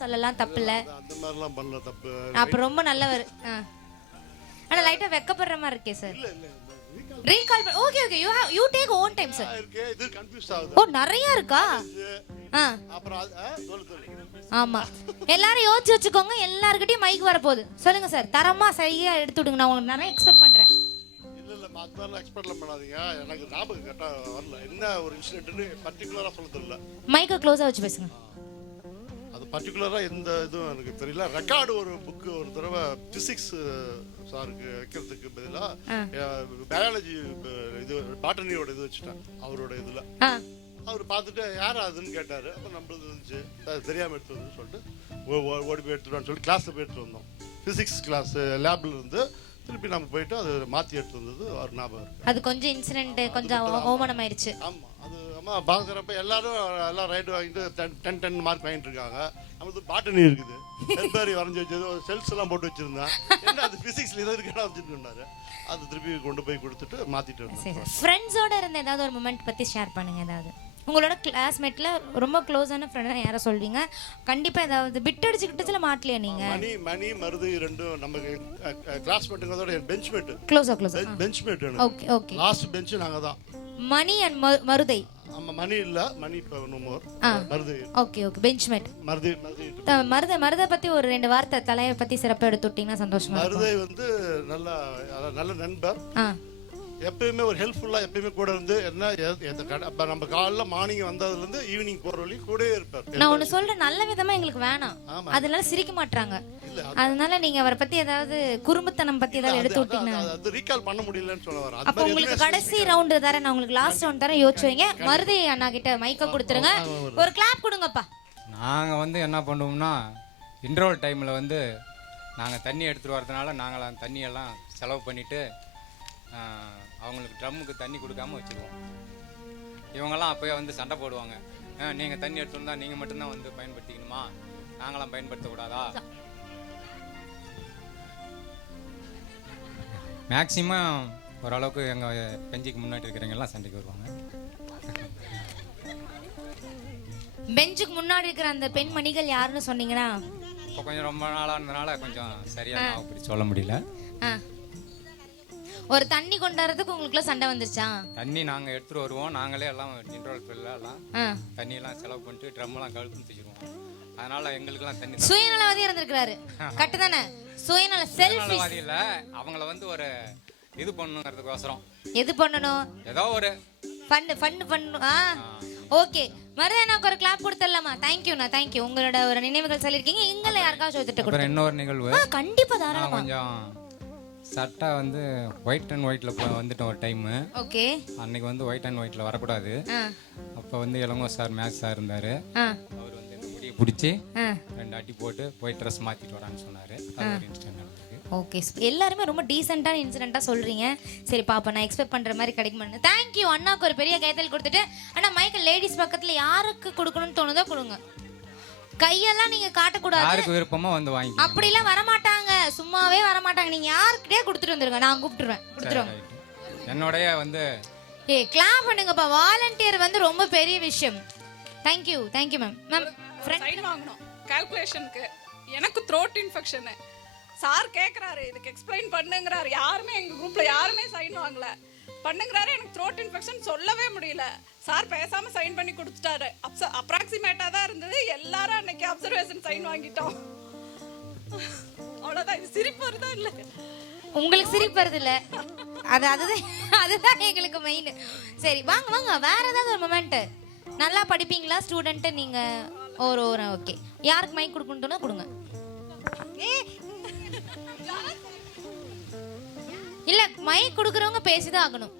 சொல்லலாம் தப்பில்ல. அந்த மாதிரிலாம் பண்ணல தப்பு. அப்ப ரொம்ப நல்லவர். ஆனா லைட்டா வெக்கப்படுற மாதிரி இருக்கே சார். இல்ல இல்ல recall okay okay you take own time sir. இருக்கு இது கன்ஃபியூஸ் ஆகுது. ஓ நிறைய இருக்கா? அப்புறம் ஆமா எல்லாரும் யோசிச்சு வச்சுக்கோங்க. எல்லார்கிட்டயும் மைக் வர போகுது. சொல்லுங்க சார், தரமா சரியா எடுத்து விடுங்க. நான் உங்களுக்கு நிறைய எக்ஸ்பெக்ட் பண்றேன். இல்ல இல்ல மத்தெல்லாம் எக்ஸ்பெக்ட்லாம் பண்ணாதீங்க. எனக்கு ஞாபகம் கரெக்டா வரல. என்ன ஒரு இன்சிடென்ட்னு பர்టిక్యులரா சொல்ல தெரியல. மைக்க க்ளோஸா வச்சு பேசுங்க. அது பர்టిక్యులரா எந்த இதுவும் எனக்கு தெரியல. ரெக்கார்டு ஒரு புக் ஒரு தடவை பிசிக்ஸ் சாருக்கு வைக்கிறதுக்கு பதிலா பயாலஜி இது பாட்டனியோட இது வச்சுட்டாங்க அவரோட இதுல. அவர் பார்த்துட்டு யாரா அதுன்னு கேட்டாரு. அப்போ நம்மளது இருந்துச்சு, தெரியாம எடுத்து வந்து சொல்லிட்டு ஓடி போய் எடுத்துருவான்னு சொல்லி கிளாஸ்ல போய் எடுத்துட்டு வந்தோம். பிசிக்ஸ் கிளாஸ் லேப்ல இருந்து திருப்பி நம்ம போயிட்டு அது மாத்தி எடுத்து வந்தது ஒரு ஞாபகம் இருக்கு. அது கொஞ்சம் இன்சிடென்ட் கொஞ்சம் ஓமனம் ஆயிடுச்சு. ஆமா அது அம்மா பாக்குறப்ப எல்லாம் ரைட் வாங்கிட்டு 10 மார்க் வாங்கிட்டு இருக்காங்க. நமக்கு பாட்டனி இருக்குது, ஹெர்பேரி வரைஞ்சி வச்சது, செல்ஸ் எல்லாம் போட்டு வச்சிருந்தேன். என்ன அது பிசிக்ஸ்ல ஏதாவது இருக்கா வச்சுருந்தாரு. அது திருப்பி கொண்டு போய் கொடுத்துட்டு மாத்திட்டு வந்தோம். ஃப்ரெண்ட்ஸோட இருந்த ஏதாவது ஒரு மொமெண்ட் பத்தி ஷேர் பண்ணுங்க. ஏதாவது உங்களோட கிளாஸ்மேட்ல ரொம்ப க்ளோஸான ஃப்ரெண்ட் யாரை சொல்வீங்க? கண்டிப்பா ஏதாவது பிட் அடிச்சுக்கிட்டதுல மாட்டலையா நீங்க? மணி மருது ரெண்டும் நம்ம கிளாஸ்மேட்டுங்களோட பெஞ்ச்மேட். க்ளோஸா benchmate. Okay okay. Last bench நாங்க தான். மணி அண்ட் மருதை. ஆமா மணி இல்ல, மணி இப்ப no more. Maruthu. Okay okay benchmate. Maruthai பத்தி ஒரு 2 வார்த்தை தலையை பத்தி சிறப்பா எடுத்து விட்டீங்கன்னா சந்தோஷமா இருக்கும். மருதை வந்து நல்ல நண்பர். எப்பயுமே ஒரு ஹெல்ப்ஃபுல்லா எப்பயுமே கூட இருந்து நம்ம காலைல மார்னிங் வந்ததுல இருந்து ஈவினிங் போற வழி கூடவே இருப்பார். நான் ஒன்னு சொல்றேன், நல்ல விதமா எங்களுக்கு வேணாம், அதனால சிரிக்க மாட்டாங்க. அதனால நீங்க அவரை பத்தி ஏதாவது குறும்புத்தனம் பத்தி ஏதாவது எடுத்து விட்டீங்கன்னா அது ரீகால் பண்ண முடியலன்னு சொல்ல வர. அப்ப உங்களுக்கு கடைசி ரவுண்ட் தரேன், நான் உங்களுக்கு லாஸ்ட் ரவுண்ட் தரேன், யோசிச்சு வைங்க. மருதி அண்ணா கிட்ட மைக்க கொடுத்துருங்க, ஒரு கிளாப் கொடுங்கப்பா. நாங்க வந்து என்ன பண்ணுவோம்னா இன்டர்வல் டைம்ல வந்து நாங்க தண்ணி எடுத்துட்டு வரதுனால நாங்களாம் தண்ணியெல்லாம் செலவு பண்ணிட்டு அவங்களுக்கு ட்ரம்முக்கு தண்ணி கொடுக்காம வச்சுருவோம். இவங்கெல்லாம் அப்போயே வந்து சண்டை போடுவாங்க. நீங்கள் தண்ணி எடுத்து வந்தால் நீங்கள் மட்டும்தான் வந்து பயன்படுத்திக்கணுமா, நாங்களாம் பயன்படுத்தக்கூடாதா? மேக்சிமம் ஓரளவுக்கு எங்கள் பெஞ்சுக்கு முன்னாடி இருக்கிறவங்கெல்லாம் சண்டைக்கு வருவாங்க. பெஞ்சுக்கு முன்னாடி இருக்கிற அந்த பெண்மணிகள் யாருன்னு சொன்னீங்கன்னா இப்போ கொஞ்சம் ரொம்ப நாளாக இருந்தனால கொஞ்சம் சரியாக அப்படி சொல்ல முடியல. ஒரு தண்ணி கொண்டாடுறதுக்கு உங்களுக்குள்ள சண்டை வந்துருச்சா? தண்ணி நாங்க எடுத்துட்டு வருவோம், நாங்களே எல்லாம் இன்டர்வல் பீரியட்ல எல்லாம் தண்ணி எல்லாம் செலவு பண்ணிட்டு ட்ரம் எல்லாம் கழுத்து தூக்கிடுவோம். அதனால எங்களுக்கு எல்லாம் தண்ணி சுயநலவாதியா இருந்திருக்காரு. கரெக்ட் தானே? சுயநல செல்ஃபிஷ் இல்ல, அவங்கள வந்து ஒரு இது பண்ணணும்ங்கிறதுக்கோசரம். எது பண்ணணும்? ஏதோ ஒரு ஃபன் பண்ணணும். ஓகே மருதனாக்கு ஒரு கிளாப் கொடுத்துடலாமா? தேங்க்யூண்ணா, தேங்க்யூ. உங்களோட ஒரு நினைவுகள் சொல்லியிருக்கீங்க. எங்களை யாருக்காவது சொல்லிட்டு கொடுங்க. இன்னொரு நிகழ்வு கண்டிப்பா தாராளமா. கொஞ்சம் சட்டை வந்து ஒயிட் அண்ட் ஒயிட்ல வந்துட்டோம் ஒரு டைம். ஓகே. அன்னைக்கு வந்து ஒயிட் அண்ட் ஒயிட்ல வரக்கூடாது. அப்போ வந்து இளங்கோ சார் மேத்ஸ் சார் இருந்தாரு. அவர் வந்து இந்த முடியை பிடிச்சி 2 அடி போட்டு போய் ட்ரெஸ் மாத்திட்டு வரான்னு சொன்னாரு. அது ஒரு இன்சிடென்ட் நடந்துருக்கு. ஓகே, எல்லாருமே ரொம்ப டீசென்ட்டான இன்சிடென்ட்டா சொல்றீங்க. சரி பாப்பா, நான் எக்ஸ்பெக்ட் பண்ற மாதிரி கிடைக்குமான்னு. தேங்க்யூ. அண்ணாக்கு ஒரு பெரிய கைத்தல் கொடுத்துட்டு, அண்ணா மைக்கேல் லேடிஸ் பக்கத்துல யாருக்கு கொடுக்கணும்னு தோணுதோ கொடுங்க. கையெல்லாம் நீங்க காட்டக்கூடாது. யாருக்கு விருப்பமோ வந்து வாங்கி. அப்படிலாம் வரமாட்டாங்க, சும்மாவே வரமாட்டாங்க. நீங்க யாருக்கிட்டே கொடுத்துட்டு வந்துருங்க, நான் கூப்பிட்டுருவேன். கொடுத்துருவோம். என்னோடய வந்து கிளாப் பண்ணுங்கப்பா. வாலண்டியர் வந்து ரொம்ப பெரிய விஷயம். Thank you, thank you ma'am. Ma'am sign வாங்கணும் கால்குலேஷனுக்கு. எனக்கு த்ரோட் இன்ஃபெக்ஷன். சார் கேட்குறாரு, இதுக்கு எக்ஸ்பிளைன் பண்ணுங்கிறாரு. யாருமே எங்கள் குரூப்பில் யாருமே சைன் வாங்கல. பண்ணுங்கிறாரு, எனக்கு த்ரோட் இன்ஃபெக்ஷன் சொல்லவே முடியல. சார் பேசாமல் சைன் பண்ணி கொடுத்துட்டாரு. அப்ராக்சிமேட்டாக தான் இருந்தது. எல்லாரும் அன்னைக்கு அப்சர்வேஷன் சைன் வாங்கிட்டோம். அவ்வளோதான். இது சிரிப்பு வருதா இல்லை? உங்களுக்கு சிரிப்பு வருது இல்லை? அதுதான் எங்களுக்கு மெயின். சரி வாங்க வாங்க, வேற ஏதாவது ஒரு மொமெண்ட். நல்லா படிப்பீங்களா ஸ்டூடெண்ட்டு நீங்கள்? ஒரு ஓகே. யாருக்கு மைக் கொடுக்கணும்னா கொடுங்க. இல்ல மைக் கொடுக்கறவங்க பேசிதான் ஆகணும்.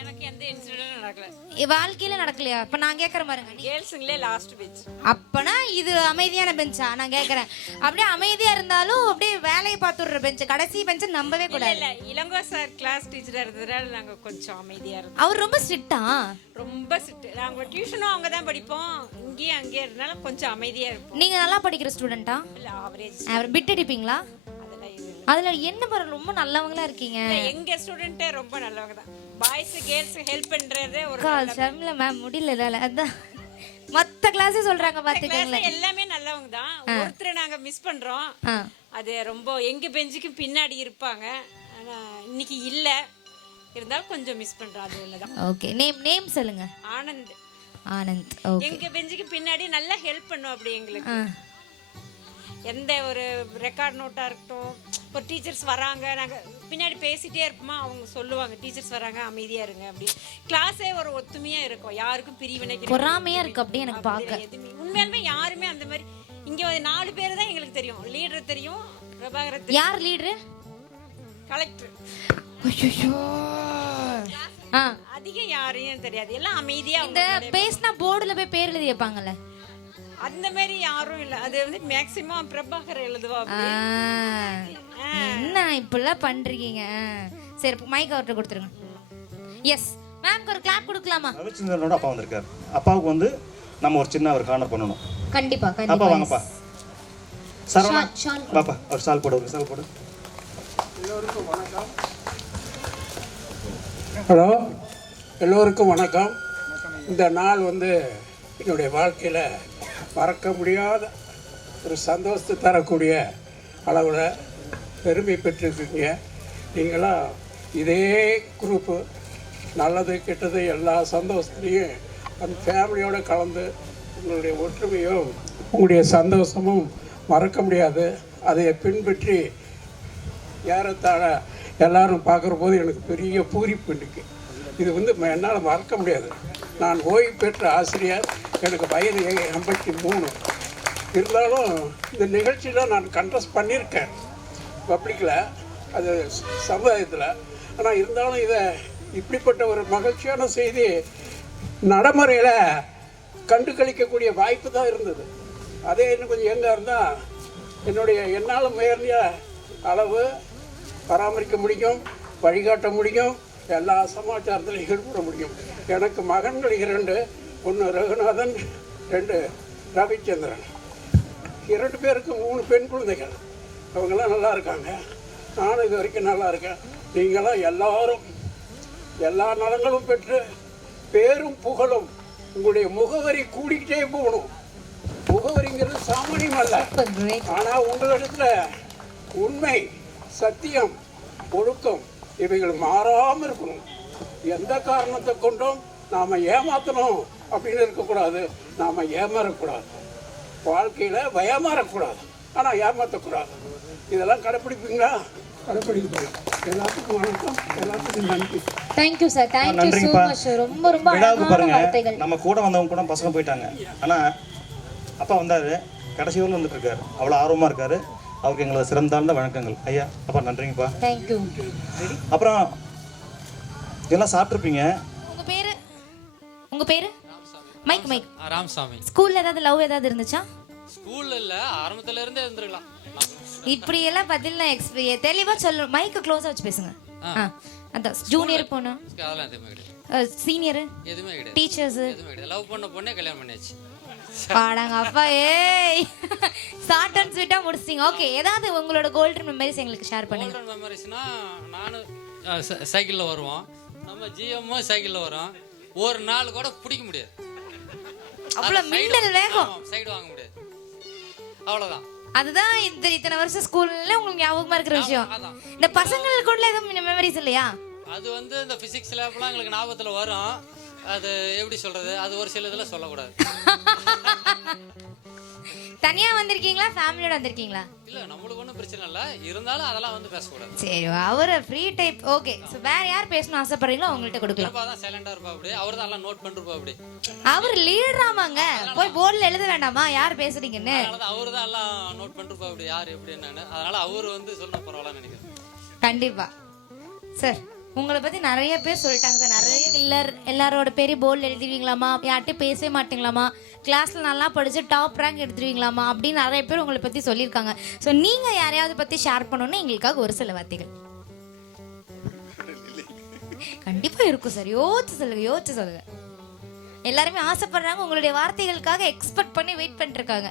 எனக்கு வரைக்கும் எந்த இன்சிடென்ட்டும் நடக்கல. வாழ்க்கையில நடக்கலையா? இப்ப நான் கேக்குறேன் பாருங்க. கேர்ள்ஸுங்களே லாஸ்ட் பெஞ்ச். அப்பனா இது அமைதியான பெஞ்சா? நான் கேக்குறேன். அப்படியே அமைதியா இருந்தாலும் அப்படியே வேலையை பார்த்துடுற பெஞ்ச், கடைசி பெஞ்ச் நம்பவே கூடாது. இல்ல இளங்கோ சார் கிளாஸ் டீச்சரா இருந்ததால நாங்க கொஞ்சம் அமைதியா இருந்தோம். அவர் ரொம்ப ஸ்ட்ரிக்ட்டா? ரொம்ப ஸ்ட்ரிக்ட். நாங்க டியூஷனும் அவங்க தான் படிப்போம், இங்கேயும் அங்கேயே இருந்தாலும் கொஞ்சம் அமைதியா இருப்போம். நீங்க நல்லா படிக்கிற ஸ்டூடெண்டா? இல்ல ஆவரேஜ். அவர் பிட் அடிப்பீங்களா? அதெல்லாம் இது இல்ல. அதுல என்ன பாரு, ரொம்ப நல்லவங்களா இருக்கீங்க. எங்க ஸ்டூடெண்டே ரொம்ப நல்லவங்க தான். பாய்ஸ் கேர்ள்ஸ் ஹெல்ப் பண்றதே ஒரு கால் சம்ல மேம் முடியல. அதான் மத்த கிளாஸே சொல்றாங்க பாத்துக்கங்களேன். எல்லாமே நல்லவங்க தான். ஒருத்தரை நாங்க மிஸ் பண்றோம். அது ரொம்ப எங்க பெஞ்சுக்கு பின்னாடி இருப்பாங்க, ஆனா இன்னைக்கு இல்ல, இருந்தாலும் கொஞ்சம் மிஸ் பண்றோம். அது ஒண்ணுதான். ஓகே, நேம் சொல்லுங்க. ஆனந்த். ஆனந்த். ஓகே. எங்க பெஞ்சுக்கு பின்னாடி நல்லா ஹெல்ப் பண்ணும். அப்படி எங்களுக்கு எந்த ஒரு ரெக்கார்ட் நோட்டா இருக்கட்டும், ஒரு டீச்சர்ஸ் வராங்க, நாங்க பின்னாடி பேசிட்டே இருப்போமா, அவங்க சொல்லுவாங்க டீச்சர்ஸ் வராங்க அமைதியா இருங்க அப்படி. கிளாஸே ஒரு ஒத்துமையா இருக்கும், யாருக்கும் பிரிவினை பொறாமையா இருக்கு அப்படியே எனக்கு பார்க்க. உண்மையாலுமே யாருமே அந்த மாதிரி. இங்க 4 பேர் தான் எங்களுக்கு தெரியும். லீடர் தெரியும், பிரபாகரன் தெரியும். யார் லீடர்? கலெக்டர். அதிகம் யாரையும் தெரியாது, எல்லாம் அமைதியா. இந்த பேஸ்னா போர்டுல போய் பேர் எழுதி வைப்பாங்கல்ல, அந்த மாதிரி யாரும் இல்ல. அது வந்து மேக்ஸிமம் பிரபாகர் எழுதுவா. என்ன இப்பெல்லாம் பண்றீங்க? சரி, மைக் அவர்கிட்ட கொடுத்துருங்க. எஸ் மேம்க்கு ஒரு கிளாப் கொடுக்கலாமா? ரவிச்சந்திரனோட அப்பா வந்திருக்காரு. அப்பாவுக்கு வந்து நம்ம ஒரு சின்ன ஒரு கார்னர் பண்ணணும். கண்டிப்பா அப்பா கண்டிப்பா. வாங்கப்பா. சரவணா பாப்பா ஒரு சால் போடு, ஒரு சால் போடு. எல்லோருக்கும் வணக்கம். ஹலோ, எல்லோருக்கும் வணக்கம். இந்த நாள் வந்து என்னுடைய வாழ்க்கையில் மறக்க முடியாத ஒரு சந்தோஷத்தை தரக்கூடிய அளவில் பெருமை பெற்றிருக்கீங்க. நீங்களாம் இதே குரூப்பு நல்லது கெட்டது எல்லா சந்தோஷத்துலேயும் அந்த ஃபேமிலியோடு கலந்து உங்களுடைய ஒற்றுமையும் உங்களுடைய சந்தோஷமும் மறக்க முடியாது. அதை பின்பற்றி ஏறத்தாழ எல்லாரும் பார்க்குற போது எனக்கு பெரிய பூரிப்பு இருக்கு. இது வந்து என்னால் மறக்க முடியாது. நான் ஓய்வு பெற்ற ஆசிரியர், எனக்கு வயது 83. இருந்தாலும் இந்த நிகழ்ச்சியில் நான் கண்டஸ்ட் பண்ணியிருக்கேன் பப்ளிக்கில், அது சமுதாயத்தில். ஆனால் இருந்தாலும் இதை இப்படிப்பட்ட ஒரு மகிழ்ச்சியான செய்தி நடைமுறையில் கண்டு கழிக்கக்கூடிய வாய்ப்பு தான் இருந்தது. அதே இன்னும் கொஞ்சம் எங்கே இருந்தால் என்னுடைய என்னால் முயற்சிய அளவு பராமரிக்க முடியும், வழிகாட்ட முடியும், எல்லா சமாச்சாரத்திலும் ஈடுபட முடியும். எனக்கு மகன்கள் 2, ஒன்று ரகுநாதன், 2 ரவிச்சந்திரன். 2 பேருக்கு 3 பெண் குழந்தைகள். அவங்களாம் நல்லா இருக்காங்க, நானும் இது வரைக்கும் நல்லா இருக்கேன். நீங்களாம் எல்லாரும் எல்லா நலங்களும் பெற்று பேரும் புகழும், உங்களுடைய முகவரி கூடிக்கிட்டே போகணும். முகவரிங்கிறது சாமானியம் அல்ல. ஆனால் உங்களிடத்துல உண்மை, சத்தியம், ஒழுக்கம் இவைகள் மாறாமல் இருக்கணும். எந்த காரணத்தை கொண்டும் நாம் ஏமாற்றணும் அப்படின்னு இருக்கக்கூடாது, நாம் ஏமாறக்கூடாது. வாழ்க்கையில் ஏமாறக்கூடாது, ஆனால் ஏமாற்றக்கூடாது. இதெல்லாம் கடைப்பிடிப்பீங்களா? கடைப்பிடிப்பீங்க. எல்லாத்துக்கும் வணக்கம், எல்லாத்துக்கும் நன்றி. Thank you sir, thank you so much. ரொம்ப ரொம்ப விழாவுக்கு அழகான வார்த்தைகள். பாருங்க, நம்ம கூட வந்தவங்க கூட பசங்க போயிட்டாங்க. ஆனால் அப்பா வந்தார், கடைசி ஊரில் வந்துட்டு இருக்காரு. அவ்வளோ ஆர்வமாக இருக்காரு. அவருக்கு எங்களுக்கு சிறந்தாழ்ந்த வணக்கங்கள். ஐயா, அப்பா நன்றிங்கப்பா. தேங்க்யூ. அப்புறம் எல்லாம் சாப்பிட்ருப்பீங்க. உங்க பேரு? Mike mike. ராமசாமி. ஸ்கூல்ல ஏதாவது லவ் ஏதாவது இருந்துச்சா? ஸ்கூல்ல இல்ல, ஆரம்பத்துல இருந்தே இருந்திருக்கலாம். இப்படி எல்லாம் பதில் நான் தெளிவா சொல்லணும். மைக்க க்ளோஸா வச்சு பேசுங்க. அந்த ஜூனியர் பொண்ணு, அதெல்லாம் எதுவுமே கிடையாது. சீனியர் எதுவுமே கிடையாது. டீச்சர்ஸ் எதுவுமே கிடையாது. லவ் பண்ண பொண்ணே கல்யாணம் பண்ணியாச்சு. பாடாங்க அப்பா. ஏய், ஷார்ட் அண்ட் ஸ்வீட்டா முடிச்சிட்டீங்க. ஓகே, ஏதாவது உங்களோட கோல்டன் மெமரிஸ் எங்களுக்கு ஷேர் பண்ணுங்க. கோல்டன் மெமரிஸ்னா, நானும் சைக்கிள்ல வருவோம், நம்ம ஜிஎம்மும் சைக்கிள்ல வரோம். ஒரு நாள் கூட பிடிக்க முடியாது, அவ்வளவு மின்னல் வேகம். சைடு வாங்க முடியாது, அவ்வளவுதான். அதுதான் இத்தனை வருஷம் ஸ்கூல்ல உங்களுக்கு ஞாபகமா இருக்கிற விஷயம். இந்த பசங்களுக்குள்ள எதுவும் மெமரிஸ் இல்லையா? அது வந்து இந்த பிசிக்ஸ் லேப்லாம் எங்களுக்கு ஞாபகத்துல வரும். அது எப்படி சொல்றது, அது ஒரு சில இதுல சொல்லக்கூடாது. தனியா வந்திருக்கீங்களா, ஃபேமிலியோட வந்திருக்கீங்களா? இல்ல, நம்மளுக்கு ஒன்றும் பிரச்சனை இல்லை, இருந்தாலும் அதெல்லாம் வந்து பேசக்கூடாது. சரி, அவரு ஃப்ரீ டைப். ஓகே, சோ வேற யார் பேசணும் ஆசைப்படுறீங்களோ அவங்கள்ட்ட கொடுக்கலாம். அப்பா தான் சைலண்டா இருப்பா, அப்படி அவர் தான் எல்லாம் நோட் பண்ணிருப்பா. அப்படி அவர் லீடராமாங்க, போய் போர்டுல எழுத வேண்டாமா யார் பேசுறீங்கன்னு? அவரு தான் எல்லாம் நோட் பண்ணிருப்பா, அப்படி யார் எப்படி என்னன்னு. அதனால அவரு வந்து சொல்ல பரவாயில்ல நினைக்கிறேன். கண்டிப்பா சார். உங்களை பத்தி நிறைய பேர் சொல்லிட்டாங்க சார். நிறைய எல்லாரோட பேரு போர்டில் எழுதிடுவீங்களாமா, யார்கிட்டயும் பேசவே மாட்டீங்களாமா, கிளாஸ்ல நல்லா படிச்சு டாப் ரேங்க் எடுத்துருவீங்களாமா அப்படின்னு நிறைய பேர் உங்களை பத்தி சொல்லியிருக்காங்க. ஸோ நீங்க யாரையாவது பத்தி ஷேர் பண்ணணும்னா எங்களுக்காக ஒரு சில வார்த்தைகள். கண்டிப்பா இருக்கும் சார். யோசிச்சு சொல்லுங்க. எல்லாருமே ஆசைப்படுறாங்க, உங்களுடைய வார்த்தைகளுக்காக எக்ஸ்பெக்ட் பண்ணி வெயிட் பண்ணிட்டு இருக்காங்க.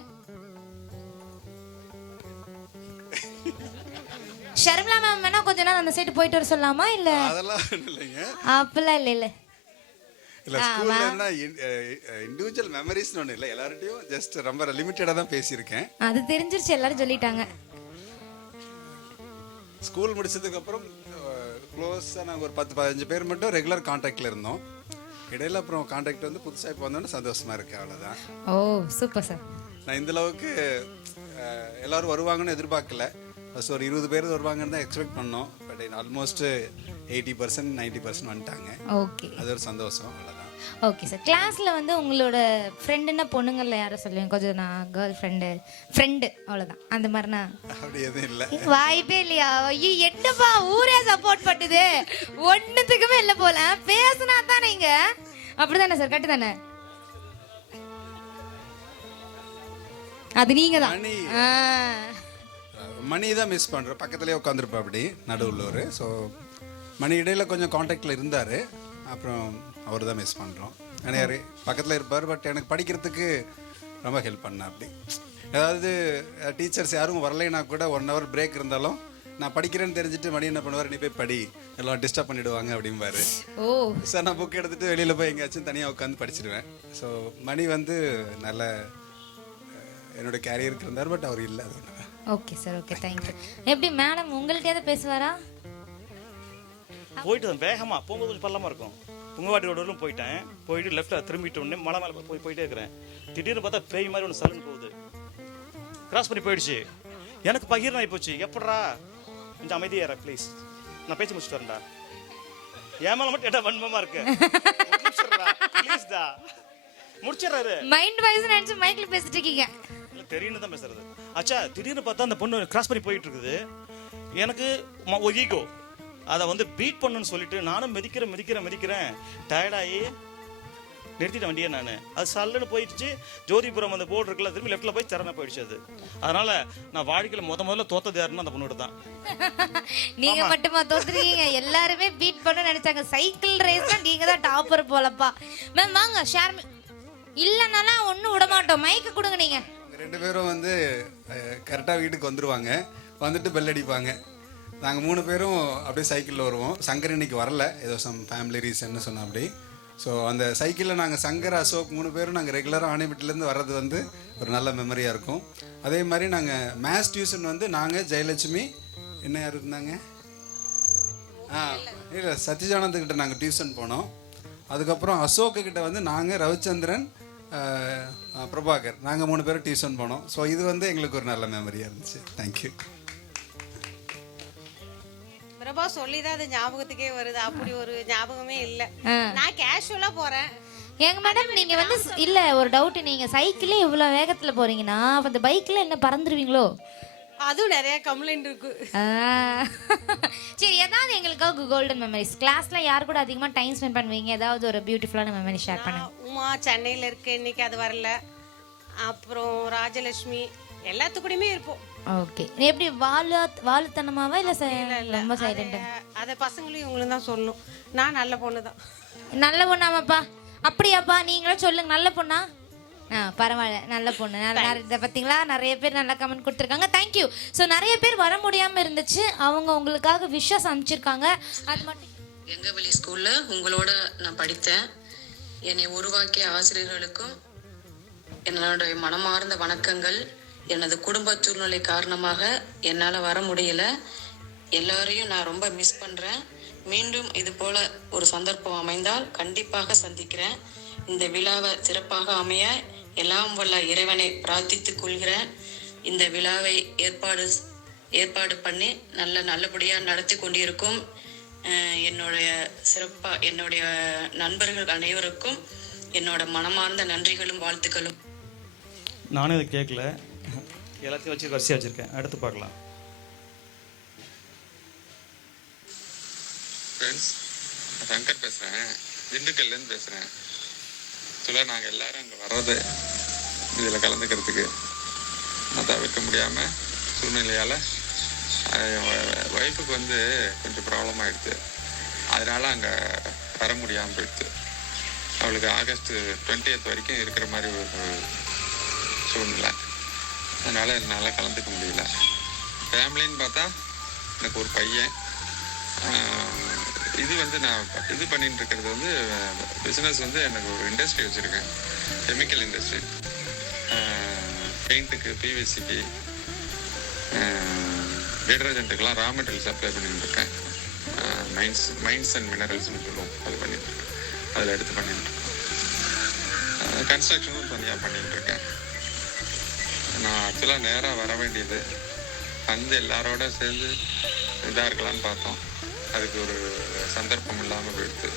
ஷர்மிளா மேம் வேணா கொஞ்ச நேரம் அந்த சைடு போயிட்டு வர சொல்லலாமா? இல்ல அதெல்லாம் இல்லைங்க. அப்பெல்லாம் இல்ல இல்ல ஸ்கூல்ல என்ன இண்டிவிஜுவல் மெமரிஸ்னு ஒன்று இல்லை. எல்லார்ட்டையும் ஜஸ்ட் ரொம்ப லிமிட்டடாக தான் பேசியிருக்கேன். அது தெரிஞ்சிருச்சு, எல்லாரும் சொல்லிட்டாங்க. ஸ்கூல் முடிச்சதுக்கு அப்புறம் க்ளோஸாக நாங்கள் ஒரு 10-15 பேர் மட்டும் ரெகுலர் கான்டாக்டில் இருந்தோம். இடையில அப்புறம் கான்டாக்ட் வந்து புதுசாக இப்போ வந்தோன்னு சந்தோஷமா இருக்கு, அவ்வளோதான். ஓ சூப்பர் சார். நான் இந்த அளவுக்கு எல்லாரும் வருவாங்கன்னு எதிர்பார்க்கல. ஃபர்ஸ்ட் ஒரு 20 பேர் வருவாங்கன்னு தான் எக்ஸ்பெக்ட் பண்ணோம். பட் ஆல்மோஸ்ட் 80% 90% வந்துட்டாங்க. ஓகே, அது ஒரு சந்தோஷம், அவ்வளோதான். Okay sir. கிளாஸ்ல வந்து உங்களோட ஃப்ரெண்டுன்னா பொண்ணுங்கள்ல யாரை சொல்லுவீங்க? கொஞ்சம் நான் கேர்ள் ஃப்ரெண்டு அவ்வளோதான், அந்த மாதிரினா? அப்படி எதுவும் இல்லை, வாய்ப்பே இல்லையா? ஐயோ என்னப்பா ஊரே சப்போர்ட் பண்ணுது, ஒன்னுத்துக்குமே இல்லை போல. பேசுனா தானே இங்க, அப்படிதானே சார்? கட்டு தானே? அது நீங்க தான். மணி தான் மிஸ் பண்ணுறோம். பக்கத்துலேயே உட்காந்துருப்பேன் அப்படி நடுவுள்ளவர். ஸோ மணி இடையில கொஞ்சம் காண்டாக்டில் இருந்தார். அப்புறம் அவர் தான் மிஸ் பண்ணுறோம். நிறைய பக்கத்தில் இருப்பார். பட் எனக்கு படிக்கிறதுக்கு ரொம்ப ஹெல்ப் பண்ணேன். அப்படி ஏதாவது டீச்சர்ஸ் யாரும் வரலைன்னா கூட 1 hour பிரேக் இருந்தாலும் நான் படிக்கிறேன்னு தெரிஞ்சுட்டு மணி என்ன பண்ணுவார், நீ போய் படி, எல்லாம் டிஸ்டர்ப் பண்ணிவிடுவாங்க அப்படிம்பாரு. ஓ சார் நான் புக் எடுத்துகிட்டு வெளியில் போய் எங்கேயாச்சும் தனியாக உட்காந்து படிச்சிடுவேன். ஸோ மணி வந்து நல்ல என்னோட கேரியருக்கு இருந்தார். பட் அவர் இல்லை, அது ஒன்று. Okay sir, okay, thank you. எப்படி மேடம் உங்கள்கிட்ட பேசுவாரா? போயிட்டு வேகமாக போகும்போது கொஞ்சம் பள்ளமாக இருக்கும். புங்கவாட்டி ரோடு வரலும் போயிட்டு லெஃப்ட்டில் திரும்பிட்டு உடனே மலை மேலே போயிட்டே இருக்கிறேன். திடீர்னு பார்த்தா பேய் மாதிரி ஒன்று சலன் போகுது. கிராஸ் பண்ணி போயிடுச்சு. எனக்கு பகிர்ந்து ஆகி போச்சு. எப்படா கொஞ்சம் அமைதியாக ப்ளீஸ், நான் பேச்சு முடிச்சுட்டு வரேன்டா. ஏன் மேலே மட்டும் என்ன வன்மமாக இருக்கு, ப்ளீஸ்டா முடிச்சிடறாரு. மைண்ட் வாய்ஸ் நினைச்சு மைக்ல பேசிட்டு இருக்கீங்க. தெரியுன்னு தான் பேசுறது. ஆச்சா திடீர்னு பார்த்தா அந்த பொண்ணு கிராஸ் பண்ணி போயிட்டு இருக்குது. எனக்கு ஒரு ஈகோ, அதை வந்து பீட் பண்ணுன்னு சொல்லிட்டு நானும் மிதிக்கிறேன். டயர்டாகி நிறுத்திட்டேன் வண்டியை நான். அது சல்லுன்னு போயிடுச்சு. ஜோதிபுரம் அந்த போர்டு இருக்குல்ல, திரும்பி லெஃப்ட்ல போய் திறமை போயிடுச்சு. அது அதனால நான் வாழ்க்கையில் முதல்ல தோத்தது யாருன்னா அந்த பொண்ணோட தான். நீங்க மட்டுமா தோத்துறீங்க? எல்லாருமே பீட் பண்ண நினைச்சாங்க. சைக்கிள் ரேஸ்ல நீங்க தான் டாப்பர் போலப்பா. மேம் வாங்க, ஷேர் இல்லைன்னாலாம் ஒன்றும் விட மாட்டோம். மைக்கு கொடுங்க. நீங்க 2 பேரும் வந்து கரெக்டாக வீட்டுக்கு வந்துடுவாங்க. வந்துட்டு பெல் அடிப்பாங்க. நாங்கள் 3 பேரும் அப்படியே சைக்கிளில் வருவோம். சங்கர் இன்னைக்கு வரல, ஏதோ சம் ஃபேமிலி ரீசன்னு சொன்னோம் அப்படி. ஸோ அந்த சைக்கிளில் நாங்கள் சங்கர், அசோக் 3 பேரும் நாங்கள் ரெகுலராக ஆணைப்பட்டிலேருந்து வர்றது வந்து ஒரு நல்ல மெமரியாக இருக்கும். அதே மாதிரி நாங்கள் மேத்ஸ் டியூஷன் வந்து நாங்கள் ஜெயலட்சுமி என்ன யார் இருந்தாங்க, இல்லை சத்யஜானந்துக்கிட்ட நாங்கள் டியூஷன் போனோம். அதுக்கப்புறம் அசோக்கு கிட்ட வந்து நாங்கள் ரவிச்சந்திரன், பிரபாகர், நாங்கள் 3 பேரும் டியூஷன் போனோம். ஸோ இது வந்து எங்களுக்கு ஒரு நல்ல மெமரியாக இருந்துச்சு. தேங்க்யூ. பிரபா சொல்லிதான் அது ஞாபகத்துக்கே வருது. அப்படி ஒரு ஞாபகமே இல்லை. நான் கேஷுவலா போறேன். எங்க மேடம் நீங்க வந்து இல்ல ஒரு டவுட், நீங்க சைக்கிளே இவ்வளவு வேகத்துல போறீங்கன்னா அந்த பைக்ல என்ன பறந்துருவீங்களோ? அதுவும் நிறைய கம்ப்ளைண்ட் இருக்கு. சரி, ஏதாவது எங்களுக்காக கோல்டன் மெமரிஸ், கிளாஸ்ல யார் கூட அதிகமா டைம் ஸ்பெண்ட் பண்ணுவீங்க, ஏதாவது ஒரு பியூட்டிஃபுல்லான மெமரி ஷேர் பண்ணுங்க. உமா சென்னையில இருக்கு, இன்னைக்கு அது வரல. அப்புறம் ராஜலட்சுமி, எல்லாத்துக்கூடயுமே இருப்போம். ஓகே, எப்படி வாழுத்தனமாவா இல்ல ரொம்ப சைலண்டா? அத பசங்களையும் இவங்களும் தான் சொல்லணும். நான் நல்ல பொண்ணு தான். நல்ல பொண்ணாமாப்பா? அப்படியாப்பா? நீங்களும் சொல்லுங்க, நல்ல பொண்ணா? பரவாயில்ல, நல்ல பொண்ணு. இதை பார்த்தீங்களா, நிறைய பேர் நல்லா கமெண்ட் கொடுத்துருக்காங்க. தேங்க்யூ. ஸோ நிறைய பேர் வர முடியாமல் இருந்துச்சு, அவங்க உங்களுக்காக விஷஸ் அனுப்பிச்சிருக்காங்க. அது மட்டும் எங்கள் வெளி ஸ்கூலில் உங்களோட நான் படித்தேன். என்னை உருவாக்கிய ஆசிரியர்களுக்கும் என்னுடைய மனமார்ந்த வணக்கங்கள். எனது குடும்ப சூழ்நிலை காரணமாக என்னால் வர முடியல. எல்லாரையும் நான் ரொம்ப மிஸ் பண்ணுறேன். மீண்டும் இது போல் ஒரு சந்தர்ப்பம் அமைந்தால் கண்டிப்பாக சந்திக்கிறேன். இந்த விழாவை சிறப்பாக அமைய எல்லாம் வல்ல இறைவனை பிரார்த்தித்துக் கொள்கிறேன். இந்த விழாவை ஏற்பாடு பண்ணி நல்லபடியாக நடத்தி கொண்டிருக்கும் என்னுடைய நண்பர்கள் அனைவருக்கும் என்னோட மனமார்ந்த நன்றிகளும் வாழ்த்துக்களும். நானும் இதை கேட்கல, எல்லாத்தையும் வச்சு வரிசையாக வச்சுருக்கேன். அடுத்து பார்க்கலாம். ஃப்ரெண்ட்ஸ், நான் சங்கர் பேசுகிறேன், திண்டுக்கல்லேருந்து பேசுகிறேன். ஆக்சுவலாக நாங்கள் எல்லோரும் அங்கே வர்றது இதில் கலந்துக்கிறதுக்கு நான் தவிர்க்க முடியாமல் சூழ்நிலையால் ஒய்ஃபுக்கு வந்து கொஞ்சம் ப்ராப்ளம் ஆகிடுது. அதனால் அங்கே வர முடியாமல் போயிடுது. அவளுக்கு ஆகஸ்ட் 20th வரைக்கும் இருக்கிற மாதிரி ஒரு சூழ்நிலை. அதனால் என்னால் கலந்துக்க முடியல. ஃபேமிலின்னு பார்த்தா எனக்கு ஒரு பையன். இது வந்து நான் இது பண்ணிட்டு இருக்கிறது வந்து பிஸ்னஸ் வந்து எனக்கு ஒரு இண்டஸ்ட்ரி வச்சுருக்கேன், கெமிக்கல் இண்டஸ்ட்ரி. பெயிண்ட்டுக்கு, பிவிசிக்கு, டிடர்ஜென்ட்டுக்கெலாம் ரா மெட்டீரியல் சப்ளை பண்ணிட்டுருக்கேன். மைன்ஸ் அண்ட் மினரல்ஸ்னு சொல்லுவோம், அது பண்ணிட்டுருக்கேன். அதில் எடுத்து பண்ணிட்டுருக்கேன். கன்ஸ்ட்ரக்ஷனும் தனியாக பண்ணிட்டுருக்கேன். நான் ஆக்சுவலாக நேராக வர வேண்டியது வந்து எல்லாரோட சேர்ந்து இதாக இருக்கலான்னு பார்த்தோம். அதுக்கு ஒரு சந்தர்ப்பம் இல்லாமல் போயிடுது.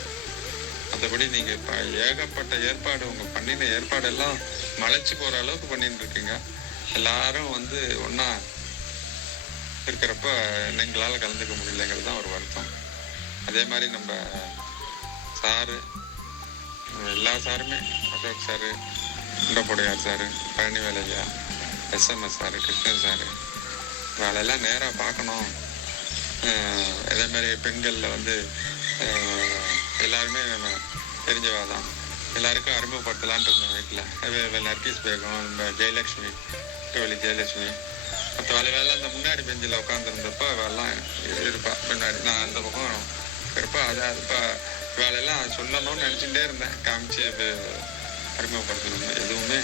மற்றபடி நீங்கள் இப்போ ஏகப்பட்ட ஏற்பாடு, உங்கள் பண்ணின ஏற்பாடெல்லாம் மலைச்சு போகிற அளவுக்கு பண்ணிட்டு இருக்கீங்க. எல்லாரும் வந்து ஒன்றா இருக்கிறப்ப எங்களால் கலந்துக்க முடியலைங்கிறது தான் ஒரு வருத்தம். அதே மாதிரி நம்ம சாரு, எல்லா சாருமே, அசோக் சாரு, குண்டப்பொடையார் சாரு, பழனிவேலையா, SMS சாரு, கிருஷ்ணன் சாரு, இவாளெல்லாம் நேராக பார்க்கணும். அதே மாதிரி பெண்களில் வந்து எல்லாருமே தெரிஞ்சவா தான், எல்லாருக்கும் அறிமுகப்படுத்தலான்ட்டு இருந்தோம். வீட்டில் நர்கீஸ் பேகம், ஜெயலக்ஷ்மி, டோலி ஜெயலக்ஷ்மி, மற்ற வேலையெல்லாம் அந்த முன்னாடி பெஞ்சில் உட்காந்துருந்தப்போ அவெல்லாம் இருப்பா. பின்னாடி நான் அந்த பக்கம் இருப்பா. இப்போ வேலையெல்லாம் சொல்லணும்னு நினச்சிட்டே இருந்தேன், காமிச்சு அறிமுகப்படுத்தணும். எதுவுமே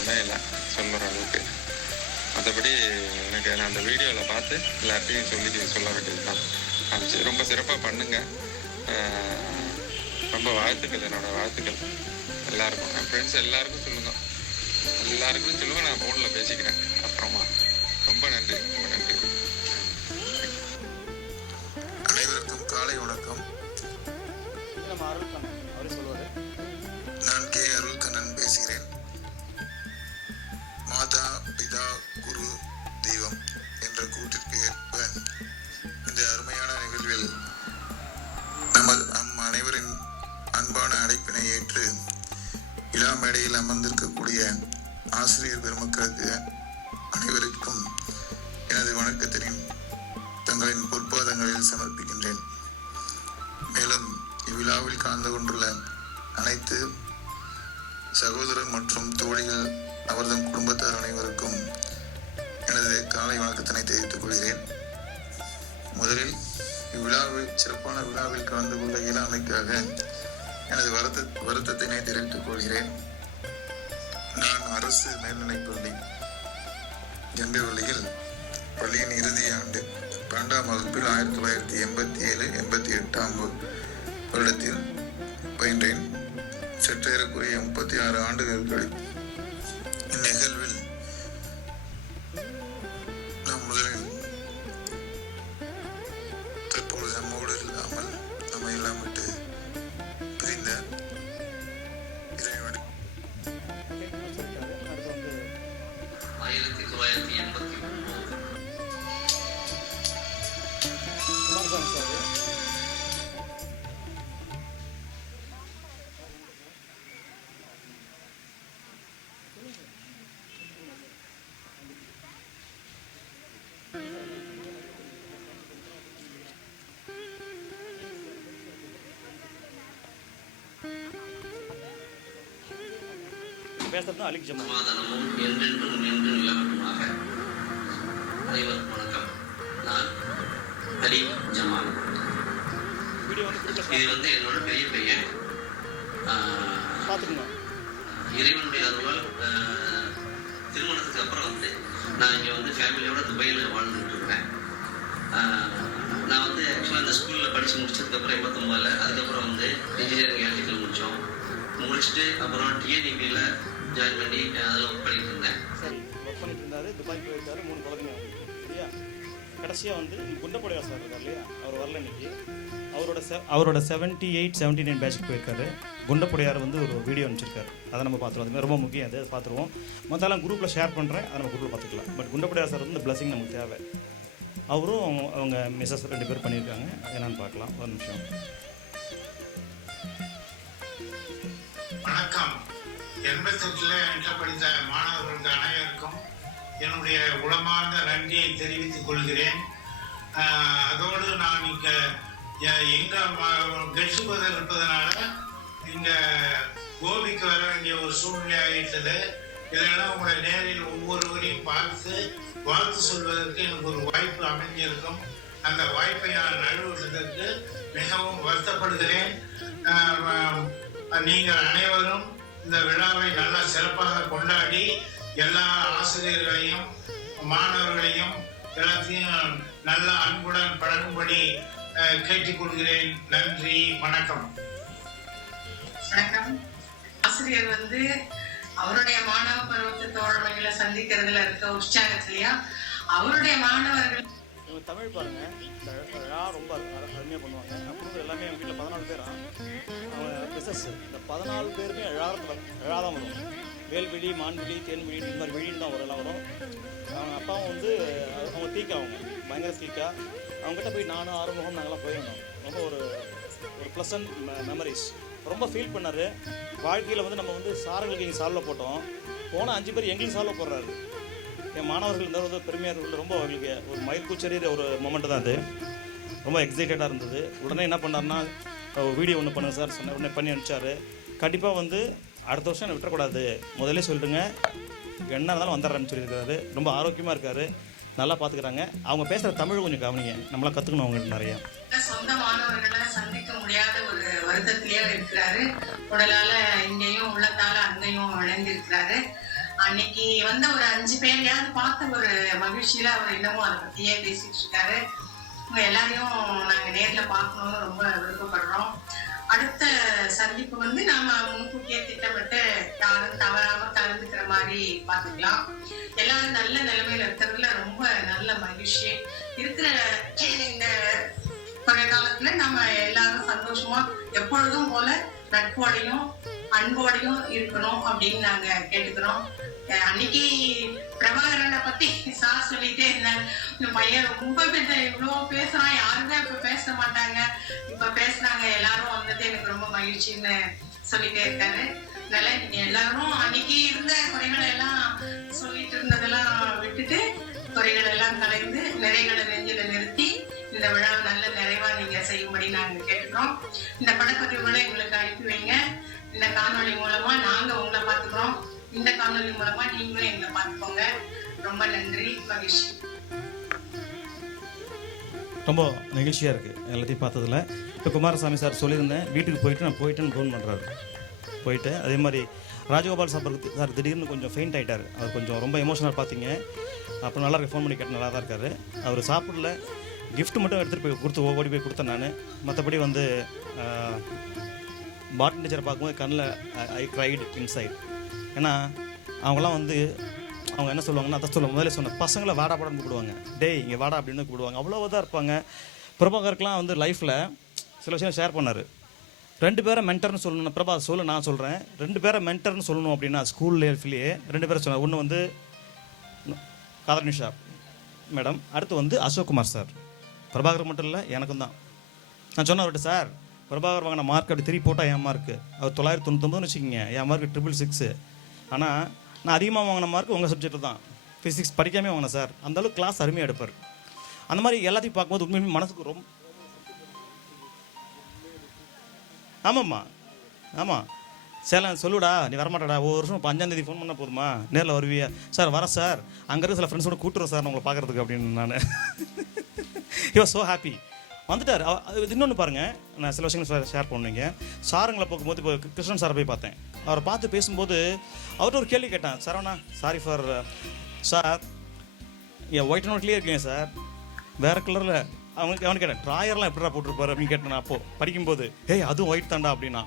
அமையலை சொல்லுற அளவுக்கு. மற்றபடி எனக்கு நான் அந்த வீடியோவில் பார்த்து எல்லார்ட்டையும் சொல்ல வேண்டியது தான். காமிச்சு ரொம்ப சிறப்பாக பண்ணுங்க. ரொம்ப வாழ்த்துக்கள், என்னோடய வாழ்த்துக்கள் எல்லாருக்கும். என் ஃப்ரெண்ட்ஸ் எல்லாருக்கும் சொல்லுங்கள், நான் ஃபோனில் பேசிக்கிறேன் அப்புறமா. ரொம்ப நன்றி, ரொம்ப நன்றி. அனைவருக்கும் காலை வணக்கம். நான் கே அருள்கண்ணன் பேசுகிறேன். மாதா, பிதா, குரு, தெய்வம் என்ற கூட்டிற்கு ஏற்ப இந்த அருமையான நிகழ்வில் நம் அனைவரின் அன்பான அழைப்பினை ஏற்று விழா மேடையில் அமர்ந்திருக்கக்கூடிய ஆசிரியர் பெருமக்களுக்கு அனைவருக்கும் எனது வணக்கத்தினையும் தங்களின் பொற்பாதங்களில் சமர்ப்பிக்கின்றேன். மேலும் இவ்விழாவில் கலந்து கொண்டுள்ள அனைத்து சகோதரர் மற்றும் தோழிகள், அவர்தம் குடும்பத்தார் அனைவருக்கும் எனது காலை வணக்கத்தினை தெரிவித்துக் கொள்கிறேன். முதலில் இவ்விழாவில், சிறப்பான விழாவில் கலந்து கொள்ள இயலாமைக்காக எனது வருத்தத்தினை தெரிவித்துக் கொள்கிறேன். நான் அரசு மேல்நிலைப்பள்ளி ஜெம்பேவள்ளியில் பள்ளியின் இறுதி ஆண்டு 12ஆம் வகுப்பில் 1987-88 வருடத்தில் பயின்றேன். சற்றேறக்குறைய 36 ஆண்டுகள் கழித்து இந்நிகழ்வில் நாம் முதலில் தற்போது நம்மோடு இல்லாமல் நம்ம எல்லாம் விட்டு பிரிந்த இறைவன் 1989 பேசுறதும் அலிக் ஜமா. சமாதானமும் என்றென்றும் நின்று நிலவட்டுமாக. அனைவருக்கும் வணக்கம். நான் அலிக் ஜமால். இது வந்து என்னோட பெரிய பையன். இறைவனுடைய அருளால் திருமணத்துக்கு அப்புறம் வந்து நான் இங்கே வந்து ஃபேமிலியோட துபாயில் வாழ்ந்துட்டு இருக்கிறேன். நான் வந்து ஆக்சுவலாக இந்த ஸ்கூலில் படித்து முடிச்சதுக்கப்புறம் 89, அதுக்கப்புறம் வந்து இன்ஜினியரிங் எலக்ட்ரிக்கல் முடிச்சுட்டு அப்புறம் டிஎன்இபியில் ஜாயின் பண்ணி அதில் ஒர்க் பண்ணிட்டு இருந்தேன். சரி, ஒர்க் பண்ணிட்டு இருந்தாரு, துபாய் போயிருக்காரு, 3 குழந்தைங்க இல்லையா. கடைசியாக வந்து குண்டப்பொடையார் சார் இருக்கார் இல்லையா, அவர் வரல இன்னைக்கு. அவரோட 78, 79 பேட்சுக்கு போயிருக்காரு. குண்டப்பொடையார் வந்து ஒரு வீடியோ அனுப்பிச்சிருக்காரு, அதை நம்ம பார்த்துருவோம். அதுமாதிரி ரொம்ப முக்கியம், அதை பார்த்துருவோம். மொத்தம் குரூப்பில் ஷேர் பண்ணுறேன், அதை நம்ம குரூப்பில் பார்த்துக்கலாம். பட் குண்டப்பொடையார் சார் வந்து இந்த பிளஸிங் நமக்கு தேவை. அவரும் அவங்க மிஸ்ஸஸ் 2 பேர் பண்ணியிருக்காங்க. என்னன்னு பார்க்கலாம் ஒரு நிமிஷம். வணக்கம். 88 என்கிட்ட படித்த மாணவர்களுக்கு அனைவருக்கும் என்னுடைய உளமார்ந்த நன்றியை தெரிவித்துக் கொள்கிறேன். அதோடு நான் இங்கே எங்கள் கெட் டுகெதர் இருப்பதனால இங்கே கோபிக்கு வர வேண்டிய ஒரு சூழ்நிலை ஆகிட்டது. இதெல்லாம் உங்களை நேரில் ஒவ்வொருவரையும் பார்த்து வாழ்த்து சொல்வதற்கு எனக்கு ஒரு வாய்ப்பு அமைஞ்சிருக்கும். அந்த வாய்ப்பை நான் நழுவுவதற்கு மிகவும் வருத்தப்படுகிறேன். நீங்கள் அனைவரும் இந்த விழாவை நல்லா சிறப்பாக கொண்டாடி எல்லா ஆசிரியர்களையும் மாணவர்களையும் எல்லாத்தையும் நல்ல அன்புடன் பழகும்படி கேட்டுக்கொள்கிறேன். நன்றி, வணக்கம். வணக்கம். ஆசிரியர் அவருடைய மாணவ பருவத்து தோழமைகளை சந்திக்கிறதுல இருக்க உற்சாகத்திலையா அவருடைய மாணவர்கள் தமிழ் பாருங்க, இந்த விழா ரொம்ப அருமையாக பண்ணுவாங்க. அப்புறம் எல்லாமே எங்கள் வீட்டில் 14 பேரா அவங்க பிசஸ். இந்த 14 பேருமே எழாதான் வரும். வேல்விழி, மான்விழி, தேன்விழி, இந்த மாதிரி விழின்னு தான் எல்லாம் வரும். அவங்க அப்பாவும் அவங்க தீக்கா, அவங்க பயங்கர தீக்கா. அவங்ககிட்ட போய் நானும் ஆறுமுகம் நாங்களாம் போயிருந்தோம். ரொம்ப ஒரு ப்ளசன்ட் மெமரிஸ். ரொம்ப ஃபீல் பண்ணார். வாழ்க்கையில் நம்ம சார்களுக்கு இங்கே சால்வை போட்டோம். போன 5 பேர் எங்களுக்கு சால்வை போடுறாரு. என் மாணவர்கள் இருந்தால் பெருமையாக இருந்தது. ரொம்ப அவங்களுக்கு ஒரு மயில் கூச்சறிய ஒரு மொமெண்ட் தான் அது. ரொம்ப எக்ஸைட்டடாக இருந்தது. உடனே என்ன பண்ணார்னா, வீடியோ ஒன்று பண்ணுங்க சார் சொன்ன உடனே பண்ணி அனுப்பிச்சார். கண்டிப்பாக அடுத்த வருஷம் என்னை விட்டுறக்கூடாது, முதல்ல சொல்லிடுங்க, என்ன இருந்தாலும் வந்துடுறேன்னு சொல்லியிருக்காரு. ரொம்ப ஆரோக்கியமாக இருக்கார், நல்லா பார்த்துக்கிறாங்க. அவங்க பேசுகிற தமிழ் கொஞ்சம் கவனிங்க, நம்மளாம் கற்றுக்கணும் அவங்களுக்கு நிறையா. சொந்த மாணவர்களை சந்திக்க முடியாத ஒரு வருத்தத்திலேயே இருக்கிறாரு. உடலால இங்கேயும் உள்ளத்தால அங்கேயும் இழந்திருக்கிறாரு. அன்னைக்கு வந்த ஒரு 5 பேரையாவது பார்த்த ஒரு மகிழ்ச்சியில அவர் இன்னமும் அதை பத்தியே பேசிட்டு இருக்காரு. எல்லாரையும் நாங்க நேர்ல பார்க்கணும்னு ரொம்ப விருப்பப்படுறோம். அடுத்த சந்திப்பு நாம முன்கூட்டியே திட்டமிட்டு யாரும் தவறாம கலந்துக்கிற மாதிரி பார்த்துக்கலாம். எல்லாரும் நல்ல நிலைமையில இருக்கிறதுல ரொம்ப நல்ல மகிழ்ச்சி இருக்கிற. இந்த பழைய காலத்துல நம்ம எல்லாரும் சந்தோஷமா எப்பொழுதும் போல நட்போடையும் அன்போடையும் இருக்கணும் அப்படின்னு நாங்க கேட்டுக்கிறோம். அன்னைக்கு பிரபாகரனை பத்தி சார் சொல்லிட்டே இருந்தாங்க, இந்த பையன் ரொம்ப இவ்வளவு பேசுறான், யாருமே இப்ப பேச மாட்டாங்க, இப்ப பேசுறாங்க, எல்லாரும் வந்தது எனக்கு ரொம்ப மகிழ்ச்சின்னு சொல்லிட்டே இருக்காரு. அதனால நீங்க எல்லாரும் அன்னைக்கு இருந்த குறைகளை எல்லாம் சொல்லிட்டு இருந்ததெல்லாம் விட்டுட்டு குறைகள் எல்லாம் கலைந்து நிறைகளை நெஞ்சில நிறுத்தி இந்த விழாவை நல்ல நிறைவா நீங்க செய்யும்படி நாங்க கேட்டுக்கிறோம். இந்த படப்பதிவுகளை எங்களுக்கு அனுப்பி வைங்க. இந்த காணொலி மூலமா நாங்க உங்களை பார்த்துக்கிறோம், இந்த காணொலி மூலமா நீங்களும் எங்களை பார்த்துக்கோங்க. ரொம்ப நன்றி, மகிழ்ச்சி. ரொம்ப நெகிழ்ச்சியாக இருக்குது எல்லாத்தையும் பார்த்ததில். இப்போ குமாரசாமி சார் சொல்லியிருந்தேன், வீட்டுக்கு போயிட்டு நான் போயிட்டேன்னு ஃபோன் பண்ணுறாரு. போயிட்டு அதே மாதிரி ராஜகோபால் சார் திடீர்னு கொஞ்சம் ஃபெயிண்ட் ஆகிட்டார். அவர் கொஞ்சம் ரொம்ப எமோஷனல் பார்த்தீங்க. அப்புறம் நல்லா இருக்கு, ஃபோன் பண்ணி கேட்டு நல்லா தான் இருக்கார். அவர் சாப்பிடல, கிஃப்ட் மட்டும் எடுத்துகிட்டு போய் ஓடி போய் கொடுத்தேன் நான். மற்றபடி பாட்டன் டீச்சரை பார்க்கும்போது கண்ணில் ஐ க்ரைடு இன்சைட். ஏன்னா அவங்களாம் அவங்க என்ன சொல்லுவாங்கன்னா, அதை சொல்லுவாங்க, முதல்ல சொன்ன பசங்களை வாடா பாடன்னு கூப்பிடுவாங்க, டேய் இங்கே வாடா அப்படின்னு கூப்பிடுவாங்க. அவ்வளோ தான் இருப்பாங்க. பிரபாகருக்கெலாம் லைஃப்பில் சில விஷயம் ஷேர் பண்ணார். 2 பேரை மென்டர்னு சொல்லணும். பிரபா சொல்ல நான் சொல்கிறேன், 2 பேரை மென்டர்னு சொல்லணும் அப்படின்னா ஸ்கூல் லைஃப்லேயே 2 பேரை சொன்னார். ஒன்று காதர்னிஷா மேடம், அடுத்து அசோக்குமார் சார். பிரபாகர் மட்டும் இல்லை, எனக்கும் தான். நான் சொன்னேன் அவர்கிட்ட, சார் பிரபாகர் வாங்கின மார்க் அப்படி 3 போட்டால் என் மார்க்கு அவர் 999 வச்சுக்கிங்க, என் மார்க்கு 666. ஆனால் நான் அதிகமாக வாங்கின மார்க் உங்கள் சப்ஜெக்ட் தான், ஃபிசிக்ஸ் படிக்காமே வாங்கினேன் சார். அந்தளவுக்கு கிளாஸ் அருமையாக எடுப்பார். அந்த மாதிரி எல்லாத்தையும் பார்க்கும்போது உண்மையுமே மனசுக்கு ரொம்ப ஆமாம்மா ஆமாம் சேலம் சொல்லுடா, நீ வரமாட்டாடா, ஒரு வருஷம் 5ஆம் தேதி ஃபோன் பண்ணால் போதுமா, நேரில் வருவியா சார்? வரேன் சார், அங்கே இருக்க சில ஃப்ரெண்ட்ஸோட கூட்டுறோம் சார் உங்களை பார்க்குறதுக்கு அப்படின்னு. நான் யூ ஆர் ஸோ ஹாப்பி வந்துட்டார். இன்னொன்று பாருங்கள், நான் சில விஷயங்கள் ஷேர் பண்ணுவீங்க. சாருங்களை பார்க்கும்போது இப்போ கிருஷ்ணன் சாரை போய் பார்த்தேன். அவரை பார்த்து பேசும்போது அவர்கிட்ட ஒரு கேள்வி கேட்டேன், சரவணா சாரி ஃபார் சார், என் ஒயிட் நோட்லேயே இருக்கீங்க சார், வேறு கலரில் அவனுக்கு கேட்டேன், ட்ராயர்லாம் எப்படிடா போட்டிருப்பாரு அப்படின்னு கேட்டேன். நான் அப்போது படிக்கும்போது, ஏய் அதுவும் ஒயிட் தாண்டா அப்படின்னா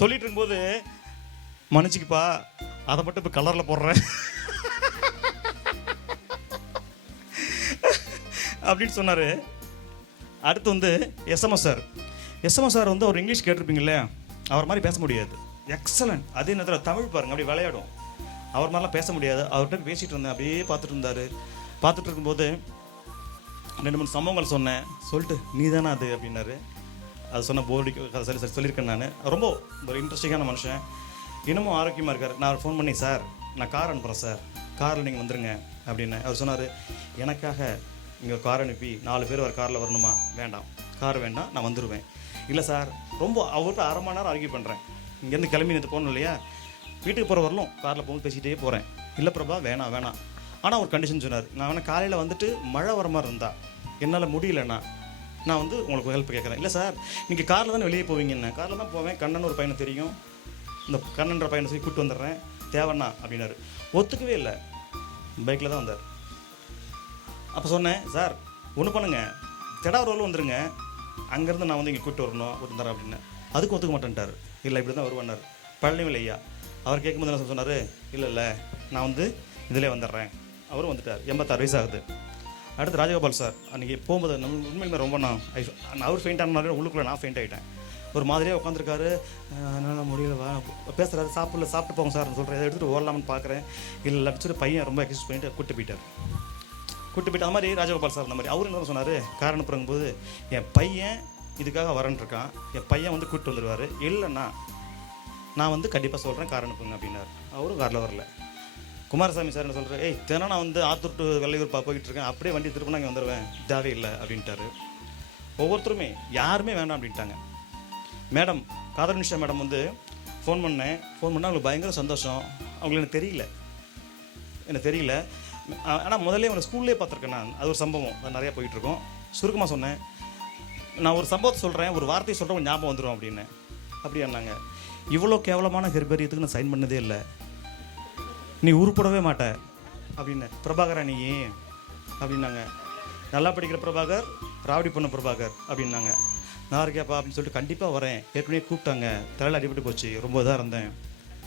சொல்லிட்டு இருக்கும்போது, மன்னிச்சுக்குப்பா அதை மட்டும் இப்போ கலரில் போடுறேன் அப்படின்னு சொன்னார். அடுத்து எஸ்எம்எஸ் சார் அவர் இங்கிலீஷ் கேட்டிருப்பீங்களே, அவர் மாதிரி பேச முடியாது, எக்ஸலண்ட். அதே நேரத்தில் தமிழ் பாருங்கள் அப்படி விளையாடும், அவர் மாதிரிலாம் பேச முடியாது. அவர்கிட்ட பேசிகிட்டு இருந்தேன், அப்படியே பார்த்துட்டு இருந்தார். பார்த்துட்டு இருக்கும்போது 2 3 சம்பவங்கள் சொன்னேன். சொல்லிட்டு நீ தானே அது அப்படின்னாரு. அது சொன்ன போர்டிக்கு சரி சொல்லியிருக்கேன் நான். ரொம்ப ஒரு இன்ட்ரெஸ்டிங்கான மனுஷன், இன்னமும் ஆரோக்கியமாக இருக்கார். நான் ஃபோன் பண்ணி சார் நான் கார் அனுப்புகிறேன் சார், காரில் நீங்கள் வந்துடுங்க அப்படின்னு. அவர் சொன்னார் எனக்காக இங்கே கார் அனுப்பி 4 பேர் ஒரு காரில் வரணுமா? வேண்டாம், கார் வேண்டாம், நான் வந்துடுவேன். இல்லை சார் ரொம்ப அவர்கிட்ட 1/2 மணி நேரம் ஆர்கியூ பண்ணுறேன். இங்கேருந்து கிளம்பி நேற்று போகணும் இல்லையா, வீட்டுக்கு போகிற வரலும் காரில் போகும்போது பேசிகிட்டே போகிறேன். இல்லை பிரபா வேணாம். ஆனால் ஒரு கண்டிஷன் சொன்னார். நான் வேணால் காலையில் வந்துட்டு மழை வர மாதிரி இருந்தால் என்னால் முடியலண்ணா நான் வந்து உங்களுக்கு ஹெல்ப் கேட்குறேன். இல்லை சார் நீங்கள் காரில் தானே வெளியே போவீங்கன்னு. காரில் தான் போவேன், கண்ணன் ஒரு பையனை தெரியும், இந்த கண்ணன்ற பையனை சொல்லி கூப்பிட்டு வந்துடுறேன் தேவைண்ணா அப்படின்னாரு. ஒத்துக்கவே இல்லை, பைக்கில் தான் வந்தார். அப்போ சொன்னேன் சார் ஒன்று பண்ணுங்கள், திடாவூரில் வந்துடுங்க, அங்கேருந்து நான் வந்து இங்கே கூப்பிட்டு வரணும் கூப்பிட்டு தரேன் அப்படின்னு. அதுக்கு ஒத்துக்க மாட்டேன்ட்டார். இல்லை இப்படி தான் வருவார். பழனிவில் ஐயா அவர் கேட்கும்போது என்ன சொன்னார், இல்லை நான் வந்து இதிலே வந்துடுறேன். அவரும் வந்துட்டார். 86 வயசு ஆகுது. அடுத்து ராஜகோபால் சார் அன்றைக்கி போகும்போது உண்மையிலுமே ரொம்ப அவர் ஃபெயிண்ட் ஆனாலும் உள்ளுக்குள்ளே நான் ஃபெயிண்ட் ஆகிட்டேன். ஒரு மாதிரியாக உட்காந்துருக்காரு, என்னால் முடியல வா பேசுகிறாரு, சாப்பிட்டு போங்க சார் சொல்கிறேன், இதை எடுத்துகிட்டு ஓடலாம்னு பார்க்குறேன். இல்லை சொல்லி பையன் ரொம்ப எக்ஸஸ் பண்ணிட்டு கூட்டு போயிட்டு அது மாதிரி ராஜகோபால் சார் அந்த மாதிரி அவரு என்ன சொன்னார், கார் அனுப்புறங்கும்போது என் பையன் இதுக்காக வரன்ட்ருக்கான், என் பையன் வந்து கூப்பிட்டு வந்துடுவார், இல்லைண்ணா நான் வந்து கண்டிப்பாக சொல்கிறேன் கார் அனுப்புங்க அப்படின்னாரு. அவரும் காரில் வரல. குமாரசாமி சார் என்ன சொல்கிறேன், தினம் நான் வந்து ஆத்தூர் டு வெள்ளையூர் போயிட்டு இருக்கேன், அப்படியே வண்டி திருப்பினா இங்கே வந்துடுவேன், தேவையில்லை அப்படின்ட்டாரு. ஒவ்வொருத்தருமே யாருமே வேண்டாம் அப்படின்ட்டாங்க. மேடம் காதல் நிஷா மேடம் வந்து ஃபோன் பண்ணால் அவங்களுக்கு பயங்கர சந்தோஷம். அவங்களுக்கு எனக்கு தெரியல. ஆனால் முதல்ல அவங்களை ஸ்கூல்லே பார்த்துருக்கேன் நான். அது ஒரு சம்பவம், அது நிறையா போயிட்டுருக்கோம். சுருக்கமாக சொன்னேன், நான் ஒரு சம்பவத்தை சொல்கிறேன், ஒரு வார்த்தையை சொல்கிறேன் ஞாபகம் வந்துடும் அப்படின்னு. அப்படின்னாங்க. இவ்வளோ கேவலமான ஹெர்பேரியத்துக்கு நான் சைன் பண்ணதே இல்லை, நீ உருப்படவே மாட்ட அப்படின்னு. பிரபாகரா நீ அப்படின்னாங்க. நல்லா படிக்கிற பிரபாகர், ராவடி பண்ண பிரபாகர் அப்படின்னாங்க. நான் இருக்கேப்பா அப்படின்னு சொல்லிட்டு கண்டிப்பாக வரேன், ஏற்கனவே கூப்பிட்டாங்க, தலையில் அடிபட்டு போச்சு, ரொம்ப இதாக இருந்தேன்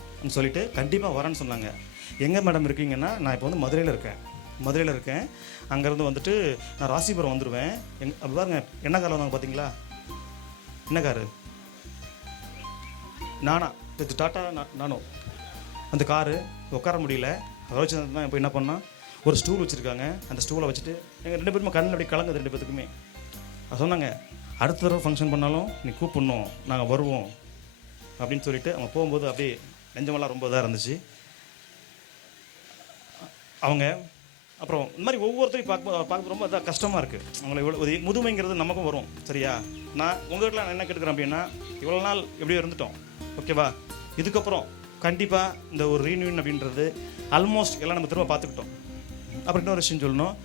அப்படின்னு சொல்லிட்டு கண்டிப்பாக வரேன்னு சொன்னாங்க. எங்கே மேடம் இருக்கீங்கன்னா, நான் இப்போ வந்து மதுரையில் இருக்கேன். அங்கேருந்து வந்துட்டு நான் ராசிபுரம் வந்துடுவேன். அப்படி பாருங்க என்ன காரில் வந்தாங்க பார்த்தீங்களா, என்ன காரு, நானா இது டாட்டா நானோ. அந்த காரு உட்கார முடியல. ரோஜன் தான் இப்போ என்ன பண்ணால் ஒரு ஸ்டூல் வச்சுருக்காங்க, அந்த ஸ்டூலை வச்சுட்டு எங்கள் 2 பேருமே கண்ணில் அப்படி கலங்குது 2 பேத்துக்குமே. அது சொன்னாங்க அடுத்த தடவை ஃபங்க்ஷன் பண்ணாலும் நீ கூப்பிடணும், நாங்கள் வருவோம் அப்படின்னு சொல்லிட்டு அவங்க போகும்போது அப்படியே நெஞ்சமெல்லாம் ரொம்ப இதாக இருந்துச்சு. அவங்க அப்புறம் இந்த மாதிரி ஒவ்வொருத்தரையும் பார்க்க ரொம்ப இதாக கஷ்டமாக இருக்குது. அவங்கள இவ்வளோ முதுமைங்கிறது நமக்கும் வரும். சரியா, நான் உங்கள்கிட்ட நான் என்ன கேட்டுக்கிறேன் அப்படின்னா, இவ்வளோ நாள் எப்படியோ இருந்துட்டோம், ஓகேவா, இதுக்கப்புறம் கண்டிப்பாக இந்த ஒரு ரீயூனியன் அப்படின்றது ஆல்மோஸ்ட் எல்லாம் நம்ம திரும்ப பார்த்துக்கிட்டோம். அப்புறம் இன்னொரு விஷயம் சொல்லணும்,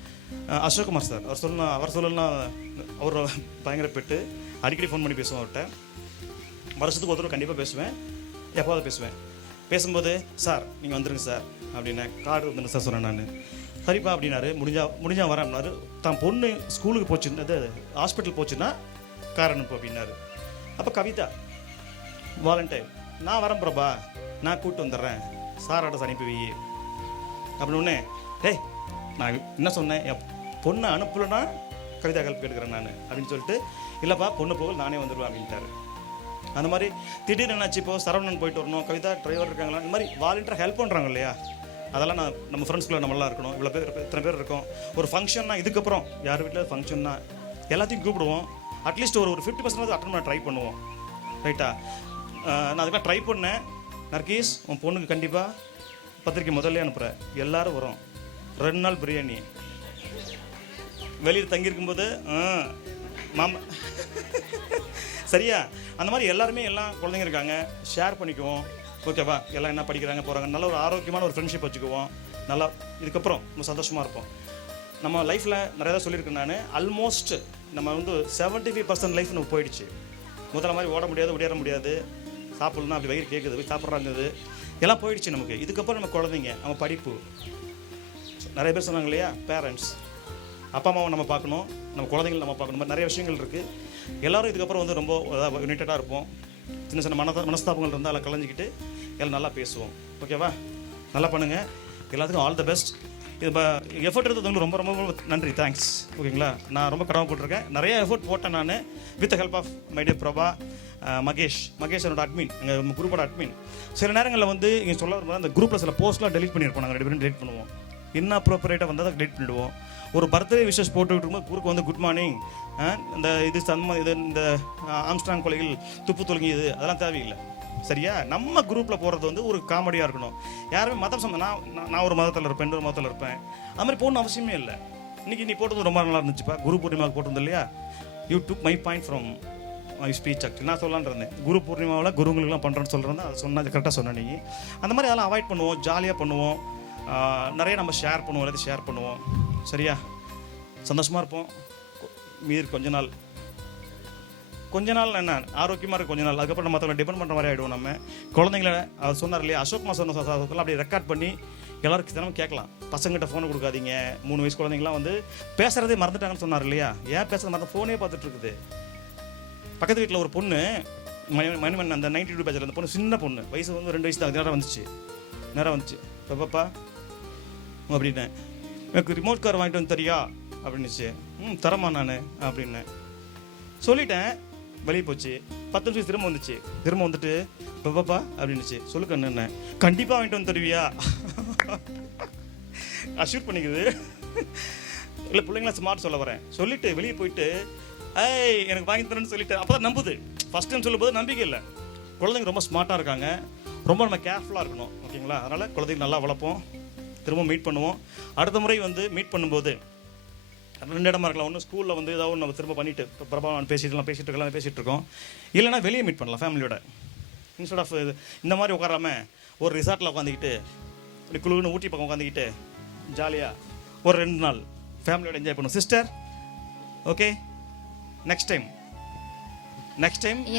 அசோக்குமார் சார் அவர் சொல்லலாம், அவர் பயங்கர பெட்டு, அடிக்கடி ஃபோன் பண்ணி பேசுவேன் அவர்கிட்ட. வருஷத்துக்கு ஒரு தடவை கண்டிப்பாக பேசுவேன், எப்போவாது பேசும்போது சார் நீங்கள் வந்துடுங்க சார் அப்படின்னு. கார்டு வந்துடுங்க சார் சொன்னேன் நான். சரிப்பா அப்படின்னாரு. முடிஞ்சா வரேன்னாரு. தான் பொண்ணு ஸ்கூலுக்கு போச்சுன்னு, ஹாஸ்பிட்டல் போச்சுன்னா கார் அனுப்பு அப்படின்னாரு. அப்போ கவிதா வாலண்டைன், நான் வரேன் பிரபா, நான் கூப்பிட்டு வந்துடுறேன், சார் அட்ரஸ் அனுப்பி வை அப்படின்னு ஒன்று. நான் என்ன சொன்னேன், என் பொண்ணை அனுப்பலைன்னா கவிதா ஹெல்ப் எடுக்கிறேன் நான் அப்படின்னு சொல்லிட்டு, இல்லைப்பா பொண்ணு போக நானே வந்துடுவேன் அப்படின்ட்டாரு. அந்த மாதிரி திடீர்னு என்னாச்சு, இப்போ சரவணன் போயிட்டு வரணும், கவிதா டிரைவர் இருக்காங்களா, இந்த மாதிரி வாலண்டியராக ஹெல்ப் பண்ணுறாங்க இல்லையா, அதெல்லாம் நம்ம ஃப்ரெண்ட்ஸ்குள்ளே நம்மளாம் இருக்கணும். இவ்வளோ பேர் இத்தனை பேர் இருக்கோம். ஒரு ஃபங்க்ஷன்னா இதுக்கப்புறம் யார் வீட்டில் ஃபங்க்ஷன்னா எல்லாத்தையும் கூப்பிடுவோம். அட்லீஸ்ட் ஒரு 50% அட்டன் பண்ண ட்ரை பண்ணுவோம். ரைட்டா, நான் அதுக்காக ட்ரை பண்ணேன். நர்கீஸ் உன் பொண்ணுக்கு கண்டிப்பாக பத்திரிக்கை முதல்ல அனுப்புகிறேன், எல்லோரும் வரும், 2 நாள் பிரியாணி, வெளியில் தங்கியிருக்கும்போது மாமா சரியா. அந்த மாதிரி எல்லாருமே எல்லாம் குழந்தைங்க இருக்காங்க, ஷேர் பண்ணிக்குவோம், ஓகேவா. எல்லாம் என்ன படிக்கிறாங்க போகிறாங்க, நல்ல ஒரு ஆரோக்கியமான ஒரு ஃப்ரெண்ட்ஷிப் வச்சுக்குவோம். நல்லா இதுக்கப்புறம் நம்ம சந்தோஷமாக இருப்போம். நம்ம லைஃப்பில் நிறையா தான் சொல்லியிருக்கேன் நான். ஆல்மோஸ்ட் நம்ம வந்து 75% லைஃப் நம்ம போயிடுச்சு. முதல்ல மாதிரி ஓட முடியாது, ஓடிட முடியாது, சாப்பிட்லாம் அப்படி வயிறு கேட்குது, போய் சாப்பிட்றாங்க, எல்லாம் போயிடுச்சு நமக்கு. இதுக்கப்புறம் நம்ம குழந்தைங்க, அவங்க படிப்பு, நிறைய பேர் சொன்னாங்க இல்லையா, பேரண்ட்ஸ், அப்பா அம்மாவை நம்ம பார்க்கணும், நம்ம குழந்தைங்களை நம்ம பார்க்கணும், மாதிரி நிறைய விஷயங்கள் இருக்குது. எல்லோரும் இதுக்கப்புறம் வந்து ரொம்ப யுனைட்டடாக இருப்போம். சின்ன சின்ன மனஸ்தாபங்கள் இருந்தால் எல்லாம் கலைஞ்சிக்கிட்டு எல்லாம் நல்லா பேசுவோம், ஓகேவா. நல்லா பண்ணுங்கள், எல்லாத்துக்கும் ஆல் த பெஸ்ட். இது எஃபர்ட் எடுத்தவங்களுக்கு ரொம்ப ரொம்ப ரொம்ப நன்றி, தேங்க்ஸ், ஓகேங்களா. நான் ரொம்ப கடமைப்பட்டிருக்கேன், நிறைய எஃபர்ட் போட்டேன் நான், with help of my dear Prabha, Mahesh என்னோட அட்மின், எங்கள் குரூப்போட அட்மின். சில நேரங்களில் வந்து இங்கே சொல்ல வரும்போது அந்த குரூப்பில் சில போஸ்ட்லாம் டெலிட் பண்ணியிருப்போம், நாங்கள் 2 பேரும் டெலிட் பண்ணுவோம். இன்அப்ரோப்ரியேட்டாக வந்தால் அதை டெலிட் பண்ணிவிடுவோம். ஒரு பர்த்டே விஷஸ் போட்டுக்கிட்டு இருக்கும்போது குறுக்கு வந்து குட் மார்னிங், இந்த ஆம்ஸ்ட்ராங் கொலைகள் துப்பு தொலைங்கியது அதெல்லாம் தேவையில்லை. சரியா? நம்ம குரூப்பில் போகிறது வந்து ஒரு காமெடியாக இருக்கணும். யாருமே மதம் நான் ஒரு மதத்தில் இருப்பேன், இன்னொரு மதத்தில் இருப்பேன், அது மாதிரி போகணும் அவசியமே இல்லை. இன்றைக்கி நீ போட்டது ரொம்ப நல்லா இருந்துச்சுப்பா, குரு பூர்ணிமாவுக்கு போட்டிருந்தது இல்லையா? You took my point from my speech. Act நான் சொல்லலான் இருந்தேன், குரு பூர்ணிமாவில் குருங்களுக்குலாம் பண்ணுறேன்னு சொல்கிறேன். அது சொன்னது கரெக்டாக சொன்னேன். நீங்கள் அந்த மாதிரி அதெல்லாம் அவாய்ட் பண்ணுவோம், ஜாலியாக பண்ணுவோம், நிறைய நம்ம ஷேர் பண்ணுவோம், எல்லாத்தையும் ஷேர் பண்ணுவோம். சரியா? சந்தோஷமாக இருப்போம். மீறி கொஞ்ச நாள் என்ன ஆரோக்கியமாக இருக்கும் கொஞ்ச நாள். அதுக்கப்புறம் நம்ம மற்றவங்க டிபெண்ட் பண்ணுற மாதிரி ஆகிடுவோம். நம்ம குழந்தைங்கள அவர் சொன்னார் இல்லையா, அசோக்மா சொன்ன அப்படியே ரெக்கார்ட் பண்ணி எல்லாருக்கும் தினமும் கேட்கலாம். பசங்கிட்ட ஃபோனை கொடுக்காதீங்க. 3 வயசு குழந்தைங்களாம் வந்து பேசுகிறதே மறந்துட்டாங்கன்னு சொன்னார் இல்லையா? ஏன் பேசுறது மறந்து ஃபோனே பார்த்துட்டு இருக்குது. பக்கத்து வீட்டில் ஒரு பொண்ணு மணிமன் அந்த 92 பேஜில் அந்த பொண்ணு, சின்ன பொண்ணு, வயசு வந்து 2 வயசு தான். நேராக வந்துச்சு பாப்பா அப்படின்னேன். எனக்கு ரிமோட் கார் வாங்கிட்டு வந்து தரியா அப்படின்னுச்சு. தரமா நான் அப்படின்னேன். சொல்லிட்டேன், வெளியே போச்சு. 10 நிமிஷம் திரும்ப வந்துட்டு பாப்பா அப்படின்னுச்சு. சொல்லுக்க என்ன, கண்டிப்பாக வாங்கிட்டு வந்து தருவியா? அஷ்யூர் பண்ணிக்குது. இல்லை பிள்ளைங்களா ஸ்மார்ட் சொல்ல வரேன். சொல்லிட்டு வெளியே போயிட்டு எனக்கு வாங்கி தரேன்னு சொல்லிட்டு அப்போ தான் நம்புது. ஃபஸ்ட் டைம் சொல்லும்போது நம்பிக்கை இல்லை. குழந்தைங்க ரொம்ப ஸ்மார்ட்டாக இருக்காங்க, ரொம்ப நம்ம கேர்ஃபுல்லாக இருக்கணும். ஓகேங்களா? அதனால் குழந்தைங்க நல்லா வளர்ப்போம், திரும்ப மீட் பண்ணுவோம். அடுத்த முறை வந்து மீட் பண்ணும்போது 2 இடமா இருக்கலாம். ஒன்று ஸ்கூலில் வந்து ஏதாவது நம்ம திரும்ப பண்ணிவிட்டு இப்போ பிரபாவன் பேசிகிட்டு இருக்கோம். இல்லைனா வெளியே மீட் பண்ணலாம் ஃபேமிலியோட. இன்ஸ்டெட் ஆஃப் இந்த மாதிரி உட்காராம ஒரு ரிசார்ட்டில் உட்காந்துக்கிட்டு இப்படி குழுன்னு ஊட்டி பக்கம் உட்காந்துக்கிட்டு ஜாலியாக ஒரு 2 நாள் ஃபேமிலியோட என்ஜாய் பண்ணுவோம். Sister okay, next time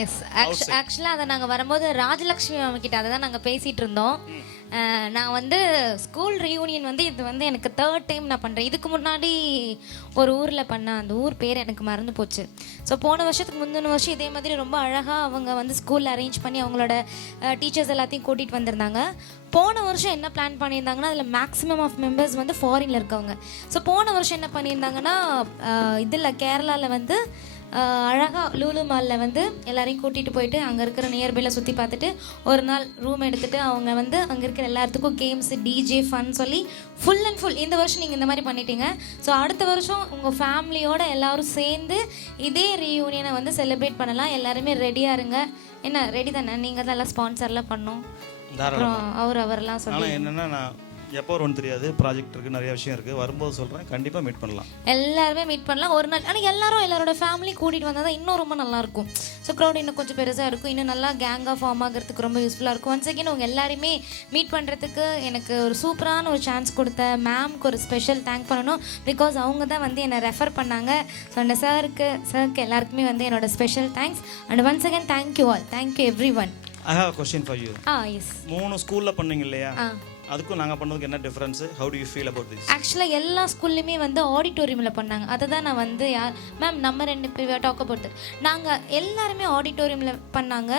yes. ஆக்சுவலாக அதை நாங்கள் வரும்போது ராஜலக்ஷ்மி மேம் கிட்ட அதை தான் நாங்கள் பேசிகிட்டு இருந்தோம். நான் வந்து ஸ்கூல் ரீயூனியன் வந்து இது வந்து எனக்கு 3rd டைம் நான் பண்ணுறேன். இதுக்கு முன்னாடி ஒரு ஊரில் பண்ணேன், அந்த ஊர் பேர் எனக்கு மறந்து போச்சு. ஸோ போன வருஷத்துக்கு முந்தின வருஷம் இதே மாதிரி ரொம்ப அழகாக அவங்க வந்து ஸ்கூலில் அரேஞ்ச் பண்ணி அவங்களோட டீச்சர்ஸ் எல்லாத்தையும் கூட்டிகிட்டு வந்திருந்தாங்க. போன வருஷம் என்ன பிளான் பண்ணியிருந்தாங்கன்னா, அதில் மேக்ஸிமம் ஆஃப் மெம்பர்ஸ் வந்து ஃபாரினில் இருக்கவங்க. ஸோ போன வருஷம் என்ன பண்ணியிருந்தாங்கன்னா, இதில் கேரளாவில் வந்து அழகாக லூலு மாலில் வந்து எல்லாரையும் கூட்டிகிட்டு போயிட்டு அங்கே இருக்கிற நியர்பையில் சுற்றி பார்த்துட்டு ஒரு நாள் ரூம் எடுத்துகிட்டு அவங்க வந்து அங்கே இருக்கிற எல்லாத்துக்கும் கேம்ஸு, டிஜே, ஃபன் சொல்லி ஃபுல் அண்ட் ஃபுல். இந்த வருஷம் நீங்கள் இந்த மாதிரி பண்ணிட்டீங்க. ஸோ அடுத்த வருஷம் உங்கள் ஃபேமிலியோடு எல்லோரும் சேர்ந்து இதே ரீயூனியனை வந்து செலிப்ரேட் பண்ணலாம். எல்லாருமே ரெடியாக இருங்க. என்ன ரெடி தானே? நீங்கள் தான் எல்லாம் ஸ்பான்சர்லாம் பண்ணோம். அப்புறம் அவரெல்லாம் சொல்லி என்னென்னா நான் எப்போ வரும்னு தெரியாது, ப்ராஜெக்ட் இருக்குது, நிறைய விஷயம் இருக்குது. வரும்போது சொல்கிறேன், கண்டிப்பாக மீட் பண்ணலாம். எல்லாருமே மீட் பண்ணலாம் ஒரு நாள். ஆனால் எல்லாரோட ஃபேமிலி கூட்டிகிட்டு வந்தால் தான் இன்னும் ரொம்ப நல்லாயிருக்கும். ஸோ க்ரௌட் இன்னும் கொஞ்சம் பெருசாக இருக்கும், இன்னும் நல்லா கேங்காக ஃபார்ம் ஆகிறதுக்கு ரொம்ப யூஸ்ஃபுல்லாக இருக்கும். ஒன்ஸ் அகேன் உங்கள் எல்லாருமே மீட் பண்ணுறதுக்கு எனக்கு ஒரு சூப்பரான ஒரு சான்ஸ் கொடுத்த மேம்க்கு ஒரு ஸ்பெஷல் தேங்க் பண்ணணும். பிகாஸ் அவங்க தான் வந்து என்னை ரெஃபர் பண்ணாங்க. ஸோ அந்த சாருக்கு எல்லாருக்குமே வந்து என்னோட special thanks. And once again thank you all, thank you everyone. I have a question for you. Yes. 3 ஸ்கூலில் பண்ணீங்க இல்லையா? அதுக்கும் நாங்கள் பண்ணதுக்கு என்ன difference? How do you feel about this? ஆக்சுவலாக எல்லா ஸ்கூல்லையுமே வந்து ஆடிட்டோரியமில் பண்ணாங்க. அதை தான் நான் வந்து மேம் நம்ம 2 பேர் டாக் அபவுட் நாங்கள் எல்லாருமே ஆடிட்டோரியமில் பண்ணாங்க.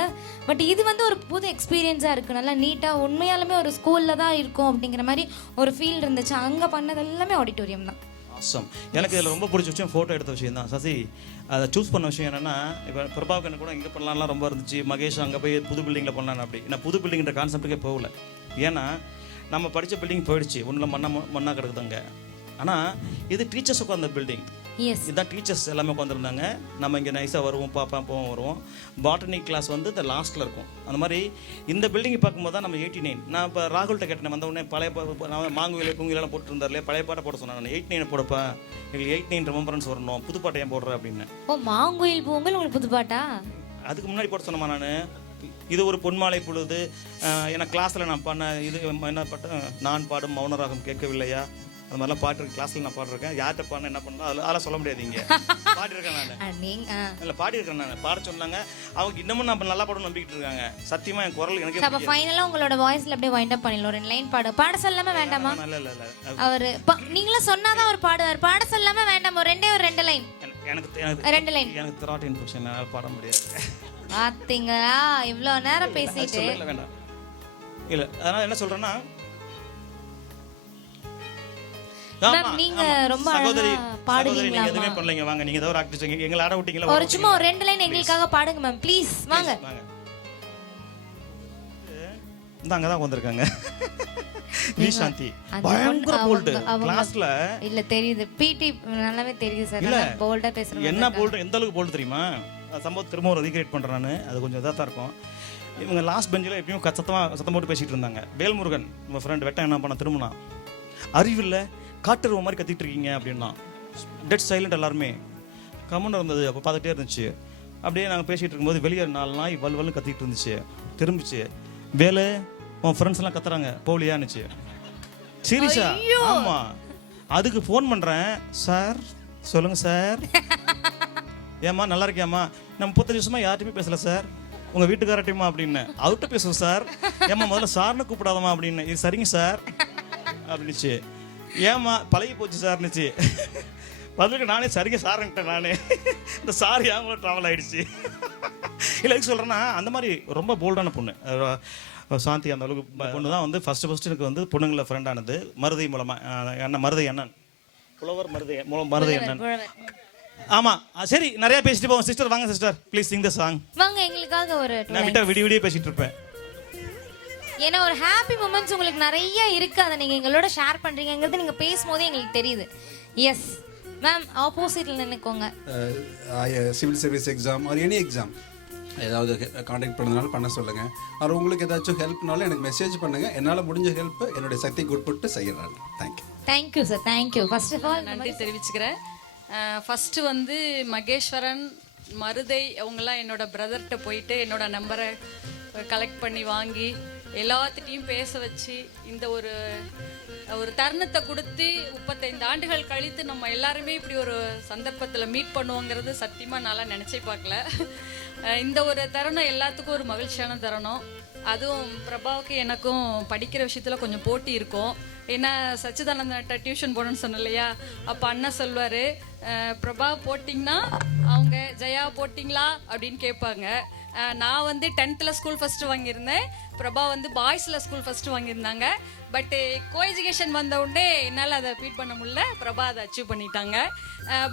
பட் இது வந்து ஒரு புது எக்ஸ்பீரியன்ஸாக இருக்குது. நல்லா நீட்டாக உண்மையாலுமே ஒரு ஸ்கூலில் தான் இருக்கும் அப்படிங்கிற மாதிரி ஒரு ஃபீல் இருந்துச்சு. அங்கே பண்ணது எல்லாமே ஆடிட்டோரியம் தான். ஆசம். எனக்கு இதில் ரொம்ப பிடிச்ச விஷயம் ஃபோட்டோ எடுத்த விஷயம் தான். சசி அதை சூஸ் பண்ண விஷயம் என்னென்னா, இப்போ பிரபாகரன் கூட இங்கே பண்ணலாம்லாம் ரொம்ப இருந்துச்சு. மகேஷ் அங்கே போய் புது பில்டிங்கில் பண்ணலான்னு. அப்படி நான் புது பில்டிங்கிற கான்செப்ட்டுக்கே போகல. ஏன்னா நம்ம படித்த பில்டிங் போயிடுச்சு, ஒன்றில் மண்ணாக கிடக்குதுங்க. ஆனால் இது டீச்சர்ஸ் உட்காந்த பில்டிங். இதுதான் டீச்சர்ஸ் எல்லாமே உட்காந்துருந்தாங்க. நம்ம இங்கே நைஸாக வருவோம், போவோம் வருவோம். பாட்டனி கிளாஸ் வந்து இந்த லாஸ்ட்டில் இருக்கும். அந்த மாதிரி இந்த பில்டிங் பார்க்கும்போது தான் நம்ம 89. நான் இப்போ ராகுல்கிட்ட கேட்டேன் வந்த உடனே பழைய நான் மாங்குயிலே பூங்கிலாம் போட்டுருந்தார் இல்லையா, பழைய பாட்டை போட சொன்னேன். நான் 89 போடப்பா, எங்களுக்கு 89 ரிமெம்பரன்ஸ் வரணும், புது பாட்டை ஏன் போடுறேன் அப்படின்னு. மாங்குயில் பூங்கல் உங்களுக்கு புது பாட்டா? அதுக்கு முன்னாடி போட சொன்னமா நான். இது ஒரு பொன்மாலை பொழுது ஏன்னா கிளாஸில் நான் பண்ண இது என்ன பாட்டேன், நான் பாடும் மௌனராகம் கேட்கவில்லையா, அது மாதிரிலாம் பாட்டு கிளாஸில் நான் பாடிருக்கேன். யார்கிட்ட பாடின என்ன பண்ணலாம் அதெல்லாம் சொல்ல முடியாது. இங்கே பாடிருக்கேன் நான். இல்லை பாடியிருக்கேன் நான். பாட சொன்னாங்க அவங்க. இன்னமும் நான் நல்லா பாடம் நம்பிக்கிட்டு இருக்காங்க. சத்தியமாக என் குரல் எனக்கு. அப்போ ஃபைனலாக உங்களோட வாய்ஸில் அப்படியே வைண்ட் அப் பண்ணிடலாம். ஒரு லைன் பாட சொல்லாமல் வேண்டாமா? இல்லை அவர் நீங்களும் சொன்னாதான் அவர் பாடுவார். பாட சொல்லாமல் வேண்டாம், ஒரு 2 லைன். எனக்கு 2 லைன். எனக்கு த்ராட் இன்ஃபெக்ஷன், என்னால் பாட முடியாது. பார்த்தீங்களா இவ்வளோ நேரம் பேசிட்டு. வேண்டாம் இல்லை, அதனால் என்ன சொல்கிறேன்னா, நீங்க ரொம்ப அழகா பாடுவீங்களா? எதுவுமே பண்ணலங்க. வாங்க, நீங்க ஏதாவது ஆக்ட் செய்யுங்க. எங்களை ஆட விட்டீங்களா? ஒரு சும்மா 2 லைன் எங்களுக்காக பாடுங்க மேம் ப்ளீஸ். வாங்க. இந்த அங்கே தான் வந்திருக்காங்க. வி சாந்தி பயங்கர போல்டு கிளாஸ்ல. இல்ல தெரியுது, பிடி நல்லாவே தெரியுது சார். இல்ல போல்டா பேசுறேன். என்ன போல்டு, எந்த அளவுக்கு போல்டு தெரியுமா? சம்பவம் திரும்ப ஒரு ரீக்ரியேட் பண்றேன் நான். அது கொஞ்சம் இதாக தான் இருக்கும். இவங்க லாஸ்ட் பெஞ்சில் எப்பயும் சத்தம் போட்டு பேசிட்டு இருந்தாங்க. வேல்முருகன் உங்க ஃப்ரெண்ட் வெட்ட என்ன பண்ண திரும்பினா, அறிவில்லை காட்டுருவ மாதிரி கத்திட்டு இருக்கீங்க அப்படின்னா. டெட் சைலண்ட் எல்லாருமே. கம்மன் இருந்தது. அப்போ பார்த்துட்டே இருந்துச்சு. அப்படியே நாங்கள் பேசிகிட்டு இருக்கும்போது வெளியே 4 நாய் வல்வல்னு கத்திட்டு இருந்துச்சு. திரும்பிச்சு, வேலை உன் ஃப்ரெண்ட்ஸ் எல்லாம் கத்துறாங்க போலியான்னுச்சு. சீரியஸா? ஆமாம். அதுக்கு ஃபோன் பண்ணுறேன். சார் சொல்லுங்கள் சார். ஏம்மா நல்லா இருக்கியாம்மா? நான் 35 வருஷமா யார்ட்டையுமே பேசலை சார். உங்கள் வீட்டுக்காரட்டையுமா அப்படின்னு. அவர்கிட்ட பேசுவோம் சார். ஏம்மா முதல்ல சார்னு கூப்பிடாதம்மா அப்படின்னு. இது சரிங்க சார் அப்படின்னுச்சு. ஏம்மா பழகி போச்சு சார்னுச்சு. பதிலுக்கு நானே சரிங்க சார்ன்ட்டேன். நானே இந்த சார் ஏன் ட்ராவல் ஆகிடுச்சு. இல்லை எதுக்கு சொல்கிறேன்னா, அந்த மாதிரி ரொம்ப போல்டான பொண்ணு சாந்தி. அந்த அளவுக்கு பொண்ணு தான் வந்து ஃபஸ்ட்டு எனக்கு வந்து பொண்ணுங்களில் ஃப்ரெண்டானது. மருதை மூலமாக அண்ணன் மருதை அண்ணன், புலவர் மருதை அண்ணன். ஆமாம் சரி, நிறையா பேசிட்டு போவோம். சிஸ்டர் வாங்க sister, please Singh the song. வாங்க எங்களுக்காக ஒரு. நான் விட்டா விடிய பேசிட்டு இருப்பேன். ஏன்னா ஒரு ஹாப்பி மூமெண்ட்ஸ் உங்களுக்கு நிறைய இருக்கு. அதை நீங்க எங்களோட ஷேர் பண்றீங்கிறது நீங்க பேசும்போதே எங்களுக்கு தெரியுது. எஸ் மேம், ஆப்போசிட்ல நினைக்கோங்க. Civil service exam or any exam ஏதாவது காண்டாக்ட் பண்ணதுனால பண்ண சொல்லுங்கள். அது உங்களுக்கு ஏதாச்சும் ஹெல்ப்னாலும் எனக்கு மெசேஜ் பண்ணுங்கள். என்னால் முடிஞ்ச ஹெல்ப் என்னுடைய சக்திக்கு உட்பட்டு செய்கிறேன். Thank you. Thank you sir, thank you. First of all நன்றி தெரிவிச்சுக்கிறேன். ஃபஸ்ட்டு வந்து மகேஸ்வரன், மருதை அவங்கெல்லாம் என்னோட பிரதர்கிட்ட போயிட்டு என்னோட நம்பரை கலெக்ட் பண்ணி வாங்கி எல்லாத்துட்டையும் பேச வச்சு இந்த ஒரு தருணத்தை கொடுத்து 35 ஆண்டுகள் கழித்து நம்ம எல்லாருமே இப்படி ஒரு சந்தர்ப்பத்தில் மீட் பண்ணுவோங்கிறது சத்தியமாக நல்லா நினச்சே பார்க்கல. இந்த ஒரு தருணம் எல்லாத்துக்கும் ஒரு மகிழ்ச்சியான தருணம். அதுவும் பிரபாவுக்கு எனக்கும் படிக்கிற விஷயத்தில் கொஞ்சம் போட்டி இருக்கும். ஏன்னா சச்சிதானந்த டியூஷன் போகணுன்னு சொன்னேன் இல்லையா, அப்போ அண்ணா சொல்வார், பிரபா போட்டிங்கன்னா அவங்க ஜெயா போட்டிங்களா அப்படின்னு கேட்பாங்க. நான் வந்து 10th ஸ்கூல் ஃபஸ்ட்டு வாங்கியிருந்தேன். பிரபா வந்து பாய்ஸில் ஸ்கூல் ஃபஸ்ட்டு வாங்கியிருந்தாங்க. பட்டு கோஎஜுகேஷன் வந்த உடனே என்னால் அதை பீட் பண்ண முடியல. பிரபா அதை அச்சீவ் பண்ணிட்டாங்க.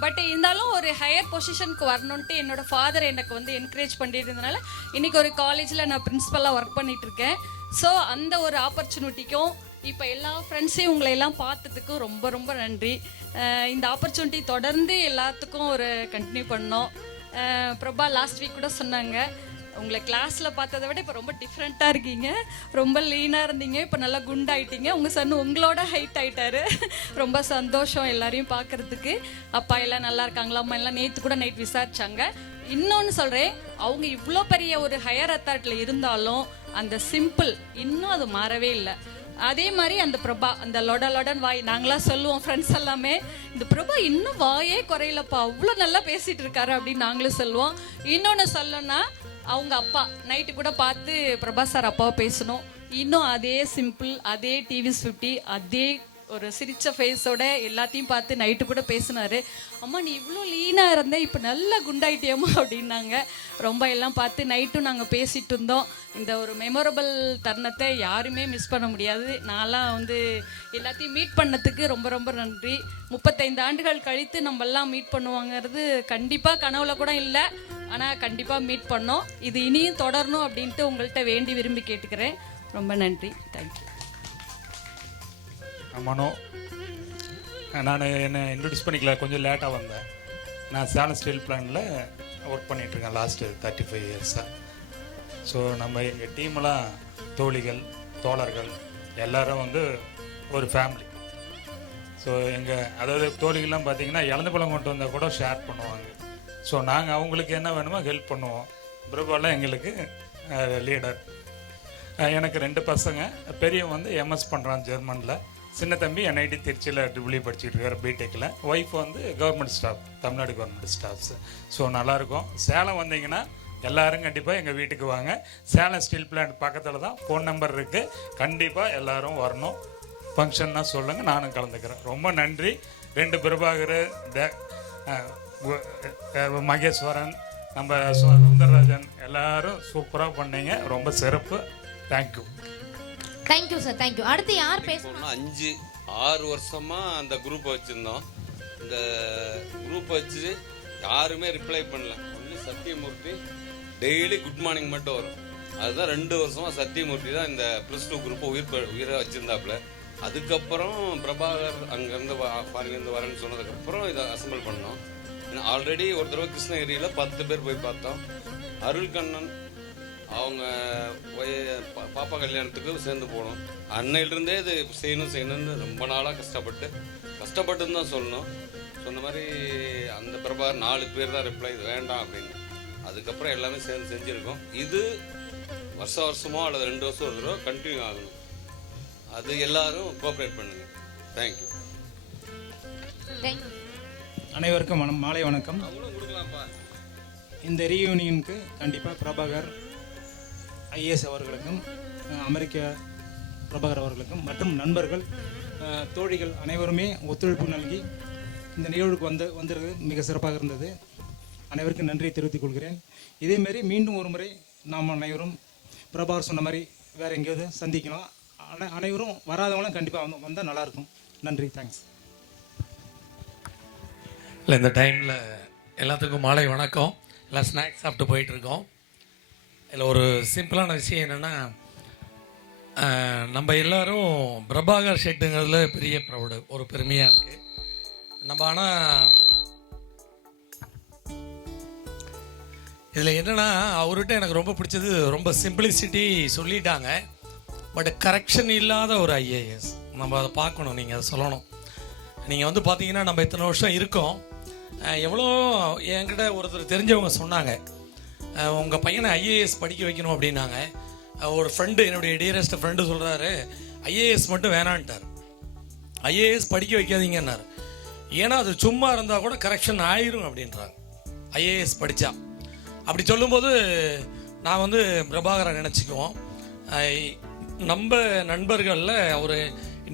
பட் இருந்தாலும் ஒரு ஹையர் பொசிஷனுக்கு வரணுன்ட்டு என்னோட ஃபாதர் எனக்கு வந்து என்கரேஜ் பண்ணிட்டு இருந்தனால இன்றைக்கி ஒரு காலேஜில் நான் பிரின்ஸிபலாக ஒர்க் பண்ணிகிட்ருக்கேன். ஸோ அந்த ஒரு ஆப்பர்ச்சுனிட்டிக்கும் இப்போ எல்லா ஃப்ரெண்ட்ஸையும் உங்களை எல்லாம் பார்த்ததுக்கும் ரொம்ப ரொம்ப நன்றி. இந்த ஆப்பர்ச்சுனிட்டி தொடர்ந்து எல்லாத்துக்கும் ஒரு கண்டினியூ பண்ணோம். பிரபா லாஸ்ட் வீக் கூட சொன்னாங்க, உங்களை கிளாஸில் பார்த்ததை விட இப்போ ரொம்ப டிஃப்ரெண்ட்டாக இருக்கீங்க. ரொம்ப லீனாக இருந்தீங்க, இப்போ நல்லா குண்டாயிட்டீங்க. உங்கள் சன் உங்களோட ஹைட் ஆகிட்டாரு. ரொம்ப சந்தோஷம் எல்லாரையும் பார்க்குறதுக்கு. அப்பா எல்லாம் நல்லா இருக்காங்களா? அம்மா எல்லாம் நேற்று கூட நைட் விசாரிச்சாங்க. இன்னொன்று சொல்கிறேன், அவங்க இவ்வளோ பெரிய ஒரு ஹையர் அத்தாரிட்டியில் இருந்தாலும் அந்த சிம்பிள் இன்னும் அது மாறவே இல்லை. அதே மாதிரி அந்த பிரபா, அந்த லொடன் வாய் நாங்களாம் சொல்லுவோம் ஃப்ரெண்ட்ஸ் எல்லாமே, இந்த பிரபா இன்னும் வாயே குறையிலப்பா, அவ்வளோ நல்லா பேசிகிட்டு இருக்காரு அப்படின்னு நாங்களும் சொல்லுவோம். இன்னொன்று சொல்லணும்னா, அவங்க அப்பா நைட்டு கூட பார்த்து பிரபா சார் அப்பாவை பேசணும். இன்னும் அதே சிம்பிள், அதே டிவிஸ் 50, அதே ஒரு சிரிச்ச ஃபேஸோட எல்லாத்தையும் பார்த்து நைட்டு கூட பேசினாரு. அம்மா நீ இவ்வளோ லீனாக இருந்த, இப்போ நல்லா குண்டாயிட்டியம்மா அப்படின்னாங்க. ரொம்ப எல்லாம் பார்த்து நைட்டும் நாங்கள் பேசிகிட்டு இருந்தோம். இந்த ஒரு மெமரபிள் தருணத்தை யாருமே மிஸ் பண்ண முடியாது. நான்லாம் வந்து எல்லாத்தையும் மீட் பண்ணதுக்கு ரொம்ப ரொம்ப நன்றி. 35 ஆண்டுகள் கழித்து நம்மெல்லாம் மீட் பண்ணுவாங்கிறது கண்டிப்பாக கனவுல கூட இல்லை. ஆனால் கண்டிப்பாக மீட் பண்ணோம். இது இனியும் தொடரணும் அப்படின்ட்டு உங்கள்கிட்ட வேண்டி விரும்பி கேட்டுக்கிறேன். ரொம்ப நன்றி. தேங்க்யூ. மனோ, நான் என்னை இன்ட்ரடியூஸ் பண்ணிக்கல, கொஞ்சம் லேட்டாக வந்தேன். நான் சேலம் ஸ்டீல் பிளான்ட்டில் ஒர்க் பண்ணிகிட்ருக்கேன் லாஸ்ட்டு 35 இயர்ஸாக. ஸோ நம்ம எங்கள் டீமெல்லாம் தோழிகள், தோழர்கள் எல்லோரும் வந்து ஒரு ஃபேமிலி. ஸோ அதாவது தோழிகள்லாம் பார்த்திங்கன்னா இழந்த பழம் கொண்டு வந்தால் கூட ஷேர் பண்ணுவாங்க. ஸோ நாங்கள் அவங்களுக்கு என்ன வேணுமோ ஹெல்ப் பண்ணுவோம். பிரபாலாம் எங்களுக்கு லீடர். எனக்கு 2 பசங்க. பெரியவன் வந்து எம்எஸ் பண்ணுறான் ஜெர்மனில். சின்ன தம்பி NIT திருச்சியில் ட்ரிபிள்இ படிச்சுட்டு இருக்கார் பிடெக்கில். ஒய்ஃப் வந்து government staff, Tamil Nadu government staffs. So நல்லாயிருக்கும். சேலம் வந்தீங்கன்னா எல்லோரும் கண்டிப்பாக எங்கள் வீட்டுக்கு வாங்க. சேலம் ஸ்டீல் பிளான்ட் பக்கத்தில் தான். ஃபோன் நம்பர் இருக்குது. கண்டிப்பாக எல்லோரும் வரணும். ஃபங்க்ஷன்னா சொல்லுங்கள், நானும் கலந்துக்கிறேன். ரொம்ப நன்றி. 2 பிரபாகர், மகேஸ்வரன், நம்ம சுந்தரராஜன் எல்லாரும் சூப்பராக பண்ணீங்க. ரொம்ப சிறப்பு. தேங்க்யூ. Thank you sir, thank you. அடுத்து யார் பேசணும்? 5-6 வருஷமாக அந்த குரூப்பை வச்சுருந்தோம். இந்த குரூப்பை வச்சு யாருமே ரிப்ளை பண்ணல. Only Sathyamoorthy daily good morning மட்டும் வரும். அதுதான் 2 வருஷமாக சத்தியமூர்த்தி தான் இந்த +2 குரூப்பை உயிரை வச்சுருந்தாப்புல. அதுக்கப்புறம் பிரபாகர் அங்கேருந்து ஃபாரின்லேருந்து வரேன்னு சொன்னதுக்கப்புறம் இதை அசம்பிள் பண்ணோம். ஏன்னா ஆல்ரெடி ஒரு தடவை கிருஷ்ணகிரியில் 10 பேர் போய் பார்த்தோம். அருள் கண்ணன் அவங்க பாப்பா கல்யாணத்துக்கு சேர்ந்து போனோம். அன்னையிலிருந்தே இது செய்யணும்னு ரொம்ப நாளாக கஷ்டப்பட்டுன்னு தான் சொல்லணும். சொன்ன மாதிரி அந்த பிரபாகர் 4 பேர் தான் ரிப்ளை இது வேண்டாம் அப்படின்னு. அதுக்கப்புறம் எல்லாமே சேர்ந்து செஞ்சுருக்கோம். இது வருஷமோ அல்லது 2 வருஷம் ஒரு தடவை கண்டினியூ ஆகணும். அது எல்லாரும் கோஆப்ரேட் பண்ணுங்க. தேங்க்யூ. அனைவருக்கும் மாலை வணக்கம். இந்த ரீயூனியனுக்கு கண்டிப்பாக பிரபாகர் ஐஏஎஸ் அவர்களுக்கும் அமெரிக்க பிரபாகர் அவர்களுக்கும் மற்றும் நண்பர்கள் தோழிகள் அனைவருமே ஒத்துழைப்பு நல்கி இந்த நிகழ்வுக்கு வந்திருக்கிறது மிக சிறப்பாக இருந்தது. அனைவருக்கும் நன்றியை தெரிவித்துக் கொள்கிறேன். இதேமாரி மீண்டும் ஒரு முறை நாம் அனைவரும் பிரபாகர் சொன்ன மாதிரி வேறு எங்கேயாவது சந்திக்கலாம். அனைவரும் வராதவங்களும் கண்டிப்பாக வந்தால் நல்லாயிருக்கும். நன்றி, தேங்க்ஸ். இல்லை, இந்த டைமில் எல்லாத்துக்கும் மாலை வணக்கம். எல்லாம் ஸ்நாக்ஸ் சாப்பிட்டு போயிட்டுருக்கோம். இதில் ஒரு சிம்பிளான விஷயம் என்னென்னா, நம்ம எல்லோரும் பிரபாகர் ஷெட்டுங்கிறதுல பெரிய ப்ரௌடு, ஒரு பெருமையாக இருக்குது நம்ம. ஆனால் இதில் என்னென்னா, அவர்கிட்ட எனக்கு ரொம்ப பிடிச்சது ரொம்ப சிம்பிளிசிட்டி சொல்லிட்டாங்க. பட் கரெக்ஷன் இல்லாத ஒரு ஐஏஎஸ் நம்ம அதை பார்க்கணும். நீங்கள் அதை சொல்லணும். நீங்கள் வந்து பார்த்தீங்கன்னா நம்ம இத்தனை வருஷம் இருக்கோம். எவ்வளோ என்கிட்ட ஒருத்தர் தெரிஞ்சவங்க சொன்னாங்க, உங்கள் பையனை ஐஏஎஸ் படிக்க வைக்கணும் அப்படின்னாங்க. ஒரு ஃப்ரெண்டு, என்னுடைய டியரஸ்ட் ஃப்ரெண்டு சொல்கிறாரு, ஐஏஎஸ் மட்டும் வேணான்ட்டார். ஐஏஎஸ் படிக்க வைக்காதீங்கன்னார். ஏன்னா அது சும்மா இருந்தால் கூட கரெக்ஷன் ஆயிரும் அப்படின்றாங்க ஐஏஎஸ் படித்தா. அப்படி சொல்லும்போது நான் வந்து பிரபாகரை நினச்சிக்குவோம். நம்ம நண்பர்களில் அவர்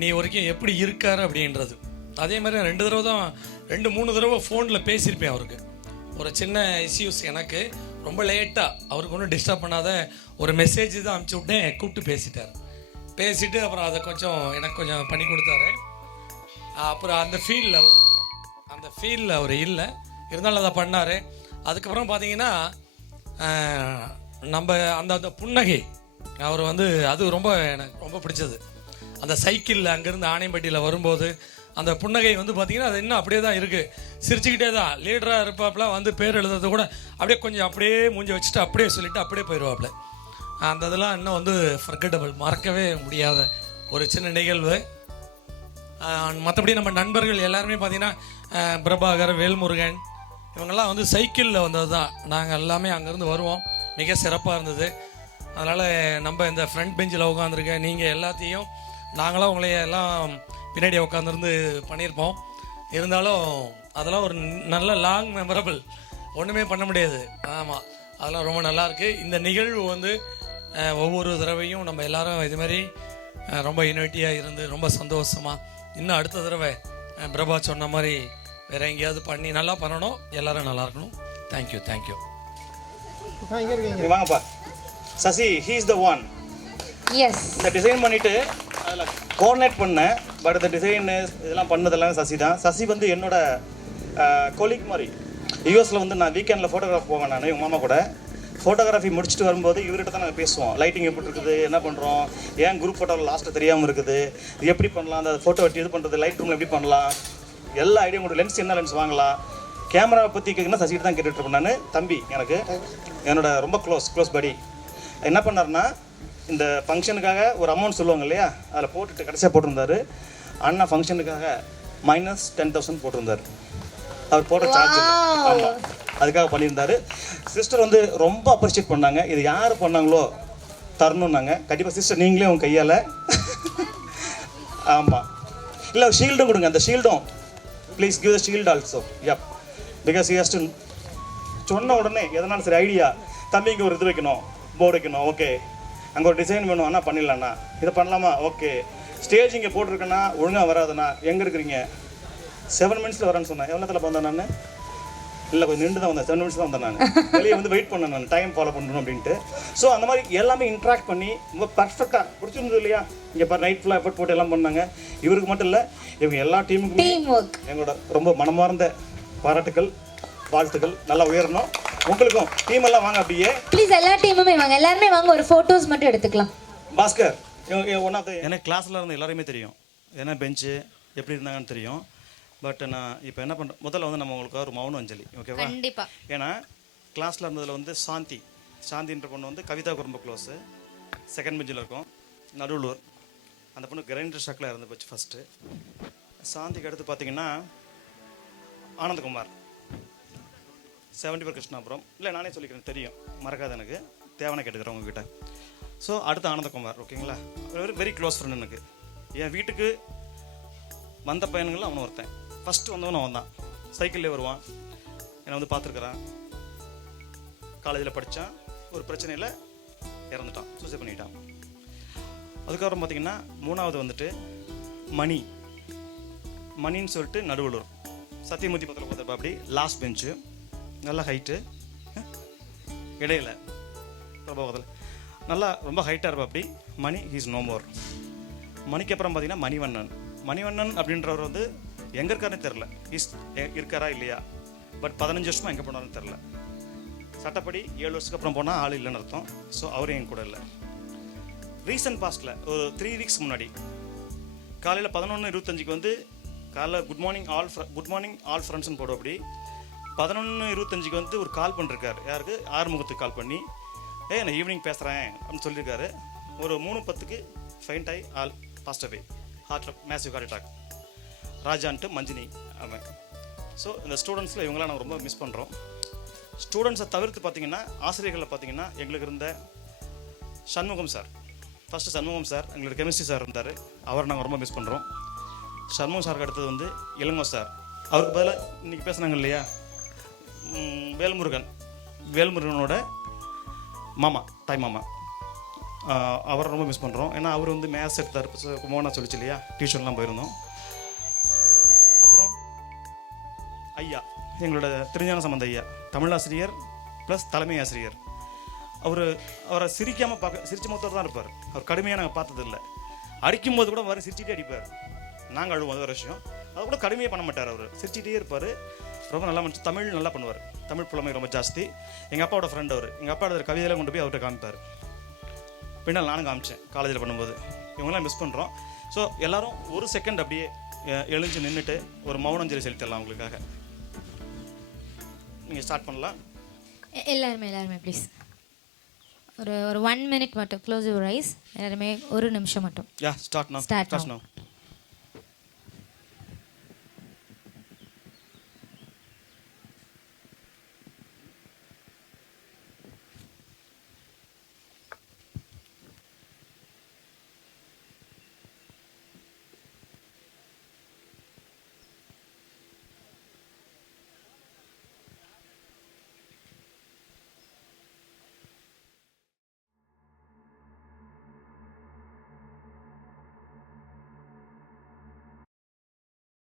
நீ வரைக்கும் எப்படி இருக்கார் அப்படின்றது. அதே மாதிரி 2-3 தடவை ஃபோனில் பேசியிருப்பேன் அவருக்கு. ஒரு சின்ன இஷ்யூஸ் எனக்கு ரொம்ப லேட்டாக, அவருக்கு ஒன்றும் டிஸ்டர்ப் பண்ணாத ஒரு மெசேஜ் தான் அனுப்பிச்சி விட்டேன். கூப்பிட்டு பேசிட்டு அப்புறம் அதை எனக்கு கொஞ்சம் பண்ணி கொடுத்தாரு. அப்புறம் அந்த ஃபீல்டில் அவர் இல்லை, இருந்தாலும் அதை பண்ணார். அதுக்கப்புறம் பார்த்தீங்கன்னா நம்ம அந்த புன்னகை அவர் வந்து அது எனக்கு ரொம்ப பிடிச்சது. அந்த சைக்கிளில் அங்கேருந்து ஆணையம்பட்டியில் வரும்போது அந்த புன்னகை வந்து பார்த்தீங்கன்னா அது இன்னும் அப்படியே தான் இருக்குது. சிரிச்சுக்கிட்டே தான் லீடராக இருப்பாப்புல. வந்து பேர் எழுதுறது கூட அப்படியே கொஞ்சம் அப்படியே மூஞ்சி வச்சுட்டு அப்படியே சொல்லிவிட்டு அப்படியே போயிடுவாப்புல. அந்த இதெல்லாம் இன்னும் வந்து ஃபர்கெட்டபிள், மறக்கவே முடியாத ஒரு சின்ன நிகழ்வு. மற்றபடி நம்ம நண்பர்கள் எல்லாருமே பார்த்தீங்கன்னா பிரபாகர், வேல்முருகன் இவங்கெல்லாம் வந்து சைக்கிளில் வந்தது தான். நாங்கள் எல்லாமே அங்கேருந்து வருவோம். மிக சிறப்பாக இருந்தது. அதனால் நம்ம இந்த ஃப்ரண்ட் பெஞ்சில் உட்காந்துருக்க நீங்கள் எல்லாத்தையும் நாங்களாம் உங்களைய எல்லாம் பின்னாடி உட்காந்துருந்து பண்ணியிருப்போம். இருந்தாலும் அதெல்லாம் ஒரு நல்ல லாங் மெமரபிள், ஒன்றுமே பண்ண முடியாது. ஆமாம், அதெல்லாம் ரொம்ப நல்லாயிருக்கு. இந்த நிகழ்வு வந்து ஒவ்வொரு தடவையும் நம்ம எல்லாரும் இதுமாரி ரொம்ப யூனிட்டியாக இருந்து ரொம்ப சந்தோஷமாக இன்னும் அடுத்த தடவை பிரபா சொன்ன மாதிரி வேறு எங்கேயாவது பண்ணி நல்லா பண்ணணும். எல்லோரும் நல்லா இருக்கணும். தேங்க்யூ. வாங்கப்பா Sasi, he is the one. Yes, இந்த டிசைன் பண்ணிவிட்டு அதில் கோஆர்டினேட் பண்ணேன். பட் இந்த டிசைன் இதெல்லாம் பண்ணதெல்லாம் சசி தான். சசி வந்து என்னோட கொலீக் மாதிரி. யூஎஸில் வந்து நான் வீக்கெண்டில் ஃபோட்டோகிராஃப் போவேன். நான் எங்கள் மாமா கூட ஃபோட்டோகிராஃபி முடிச்சுட்டு வரும்போது இவர்கிட்ட தான் நாங்கள் பேசுவோம். லைட்டிங் எப்படி இருக்குது, என்ன பண்ணுறோம், ஏன் குரூப் ஃபோட்டோவில் லாஸ்ட்டு தெரியாமல் இருக்குது, இது எப்படி பண்ணலாம், அந்த ஃபோட்டோ வெட்டி இது பண்ணுறது, லைட் ரூமில் எப்படி பண்ணலாம், எல்லா ஐடியா கூட, லென்ஸ் என்ன லென்ஸ் வாங்கலாம், கேமராவை பற்றி கேட்குன்னா சசிகிட்ட தான் கேட்டுட்ருப்பேன் நான். தம்பி எனக்கு என்னோட ரொம்ப க்ளோஸ் படி என்ன பண்ணார்னா, இந்த ஃபங்க்ஷனுக்காக ஒரு அமௌண்ட் சொல்லுவாங்க இல்லையா, அதில் போட்டுட்டு கடைசியாக போட்டிருந்தாரு. அண்ணா ஃபங்க்ஷனுக்காக -10,000 போட்டிருந்தார். அவர் போட்ட சார்ஜ். ஆமாம், அதுக்காக பண்ணியிருந்தாரு. சிஸ்டர் வந்து ரொம்ப அப்ரிஷியேட் பண்ணாங்க. இது யார் பண்ணாங்களோ தரணுன்னாங்க. கண்டிப்பாக சிஸ்டர் நீங்களே உங்கள் கையால். ஆமாம், இல்லை ஷீல்டும் கொடுங்க. அந்த ஷீல்டும் please give the shield also. Yup, because he has to சொன்ன உடனே எதனாலும் சரி ஐடியா, தம்பி இங்கே ஒரு இது வைக்கணும், போர்டு வைக்கணும், ஓகே, அங்கே ஒரு டிசைன் வேணும் அண்ணா, பண்ணிடலாண்ணா, இதை பண்ணலாமா, ஓகே, ஸ்டேஜ் இங்கே போட்டிருக்கேண்ணா, ஒழுங்காக வராதுண்ணா, எங்கே இருக்கிறீங்க, 7 மினிட்ஸில் வரேன்னு சொன்னேன். எவ்வளோ நேரத்தில் வந்தேன் நான்? இல்லை, கொஞ்சம் நின்று தான் வந்தேன். 7 மினிட்ஸ் தான் வந்தேன் நான். வெளியே வந்து வெயிட் பண்ணேன் நான், டைம் ஃபாலோ பண்ணணும் அப்படின்ட்டு. ஸோ அந்த மாதிரி எல்லாமே இன்ட்ராக்ட் பண்ணி ரொம்ப பர்ஃபெக்டாக பிடிச்சிருந்தது இல்லையா. இங்கே பாரு, நைட் ஃபுல்லாக எஃபர்ட் போட்டு எல்லாம் பண்ணாங்க. இவருக்கு மட்டும் இல்லை, இவங்க எல்லா டீமுக்குமே எங்களோட ரொம்ப மனமார்ந்த பாராட்டுக்கள், வாழ்த்துக்கள். நல்லா உயரணும். உங்களுக்கும் டீம் எல்லாம் வாங்க அப்படியே ப்ளீஸ். எல்லா டீமுமே வாங்க, எல்லாருமே வாங்க. ஒரு ஃபோட்டோஸ் மட்டும் எடுத்துக்கலாம். பாஸ்கர் ஒன் ஆஃப் த எனக்கு கிளாஸில் இருந்து எல்லாருமே தெரியும். ஏன்னா பெஞ்சு எப்படி இருந்தாங்கன்னு தெரியும். பட் நான் இப்போ என்ன பண்ணுறேன், முதல்ல வந்து நம்ம உங்களுக்கு ஒரு மௌன அஞ்சலி, ஓகேவா? கண்டிப்பா. ஏன்னா கிளாஸில் இருந்ததில் வந்து சாந்தின்ற பொண்ணு வந்து கவிதாவுக்கு ரொம்ப க்ளோஸு, செகண்ட் பெஞ்சில் இருக்கும். நடுவலூர் அந்த பொண்ணு கிரைண்டர் ஷாக்கில் இறந்து போச்சு ஃபஸ்ட்டு. சாந்திக்கு அடுத்து பார்த்தீங்கன்னா ஆனந்தகுமார், 74 கிருஷ்ணாபுரம். இல்லை நானே சொல்லிக்கிறேன், தெரியும், மறக்காது எனக்கு, தேவனை கேட்டுக்கிறேன் உங்ககிட்ட. ஸோ அடுத்து ஆனந்தகுமார், ஓகேங்களா? வெரி க்ளோஸ் ஃப்ரெண்ட் எனக்கு. என் வீட்டுக்கு வந்த பையனுங்களும் அவனும் ஒருத்தன். ஃபஸ்ட்டு வந்தவன் அவன் தான். சைக்கிள்லேயே வருவான், என்னை வந்து பார்த்துருக்குறான். காலேஜில் படித்தான், ஒரு பிரச்சனையில் இறந்துட்டான், சூசைட் பண்ணிட்டான். அதுக்கப்புறம் பார்த்திங்கன்னா 3வது வந்துட்டு மணின்னு சொல்லிட்டு நடுவலூர் சத்தியமூர்த்தி பக்கத்தில் பார்த்துருப்பா, அப்படி லாஸ்ட் பெஞ்சு, நல்ல ஹைட்டு, இடையில பிரபாகத்தில் நல்லா ரொம்ப ஹைட்டாக இருப்பா. அப்படி மணி ஹீஸ் நோ மோர். மணிக்கு அப்புறம் பார்த்தீங்கன்னா மணிவண்ணன் அப்படின்றவர் வந்து எங்கே இருக்காருன்னு தெரில, இருக்காரா இல்லையா, பட் 15 வருஷமாக எங்கே போனாருன்னு தெரில. சட்டப்படி 7 வருஷத்துக்கு அப்புறம் போனால் ஆள் இல்லைன்னு அர்த்தம். ஸோ அவரும் என் கூட இல்லை. ரீசன்ட் பாஸ்டில் ஒரு 3 வீக்ஸ் முன்னாடி காலையில் 11:25 வந்து காலைல குட் மார்னிங் ஆல் ஃப்ரெண்ட்ஸ்னு போடும். அப்படி 11:25 வந்து ஒரு கால் பண்ணிருக்காரு. யாருக்கு? ஆறுமுகத்துக்கு கால் பண்ணி, நான் ஈவினிங் பேசுகிறேன் அப்படின்னு சொல்லியிருக்காரு. ஒரு 3:10 ஃபைண்ட் ஆகி ஆல் பாஸ்ட் அவே, ஹார்ட்டில் மேசிவ் ஹார்ட் அட்டாக். ராஜான்ட்டு மஞ்சினி அவன். ஸோ இந்த ஸ்டூடெண்ட்ஸில் இவங்களாம் நாங்கள் ரொம்ப மிஸ் பண்ணுறோம். ஸ்டூடெண்ட்ஸை தவிர்த்து பார்த்திங்கன்னா ஆசிரியர்களில் பார்த்திங்கன்னா எங்களுக்கு இருந்த Shanmugam sir, first Shanmugam sir எங்களோட கெமிஸ்ட்ரி சார் இருந்தார், அவரை நாங்கள் ரொம்ப மிஸ் பண்ணுறோம். சண்முகம் சாருக்கு அடுத்தது வந்து இளங்கோ சார். அவருக்கு பதிலாக இன்றைக்கி பேசுனாங்க இல்லையா, வேல்முருகனோட மாமா, தாய் மாமா, அவரை ரொம்ப மிஸ் பண்ணுறோம். ஏன்னா அவர் வந்து மேத்ஸ் எடுத்தார், மோனா சொல்லிச்சு இல்லையா, டியூஷன்லாம் போயிருந்தோம். அப்புறம் எங்களோட திருஞான சம்பந்த ஐயா, தமிழாசிரியர் ப்ளஸ் தலைமை ஆசிரியர். அவரை சிரிச்ச முகத்தோடு தான் இருப்பார். அவர் கடுமையாக நாங்கள் பார்த்ததில்லை. அடிக்கும்போது கூட வர சிரிச்சிட்டே அடிப்பார். நாங்கள் அழுவோம், அது ஒரு விஷயம். அதை கூட கடுமையாக பண்ண மாட்டார். அவர் சிரிச்சிட்டே இருப்பார். ரொம்ப நல்லா மனுஷன். தமிழ் நல்லா பண்ணுவார். தமிழ் புலமை ரொம்ப ஜாஸ்தி. எங்கள் அப்பாவோட ஃப்ரெண்ட் அவர். எங்கள் அப்பாவோட கவிதையெல்லாம் கொண்டு போய் அவர்கிட்ட காமிப்பார். பின்னால் நானும் காமிச்சேன் காலேஜில் பண்ணும்போது. இவங்களாம் மிஸ் பண்ணுறோம். ஸோ எல்லோரும் ஒரு செகண்ட் அப்படியே எழுந்து நின்றுட்டு ஒரு மௌனஞ்சலி செலுத்திடலாம் உங்களுக்காக. நீங்கள் ஸ்டார்ட் பண்ணலாம். எல்லாருமே ப்ளீஸ் ஒரு 1 minute மட்டும். Close your eyes. எல்லாருமே 1 நிமிஷம் மட்டும். Start now.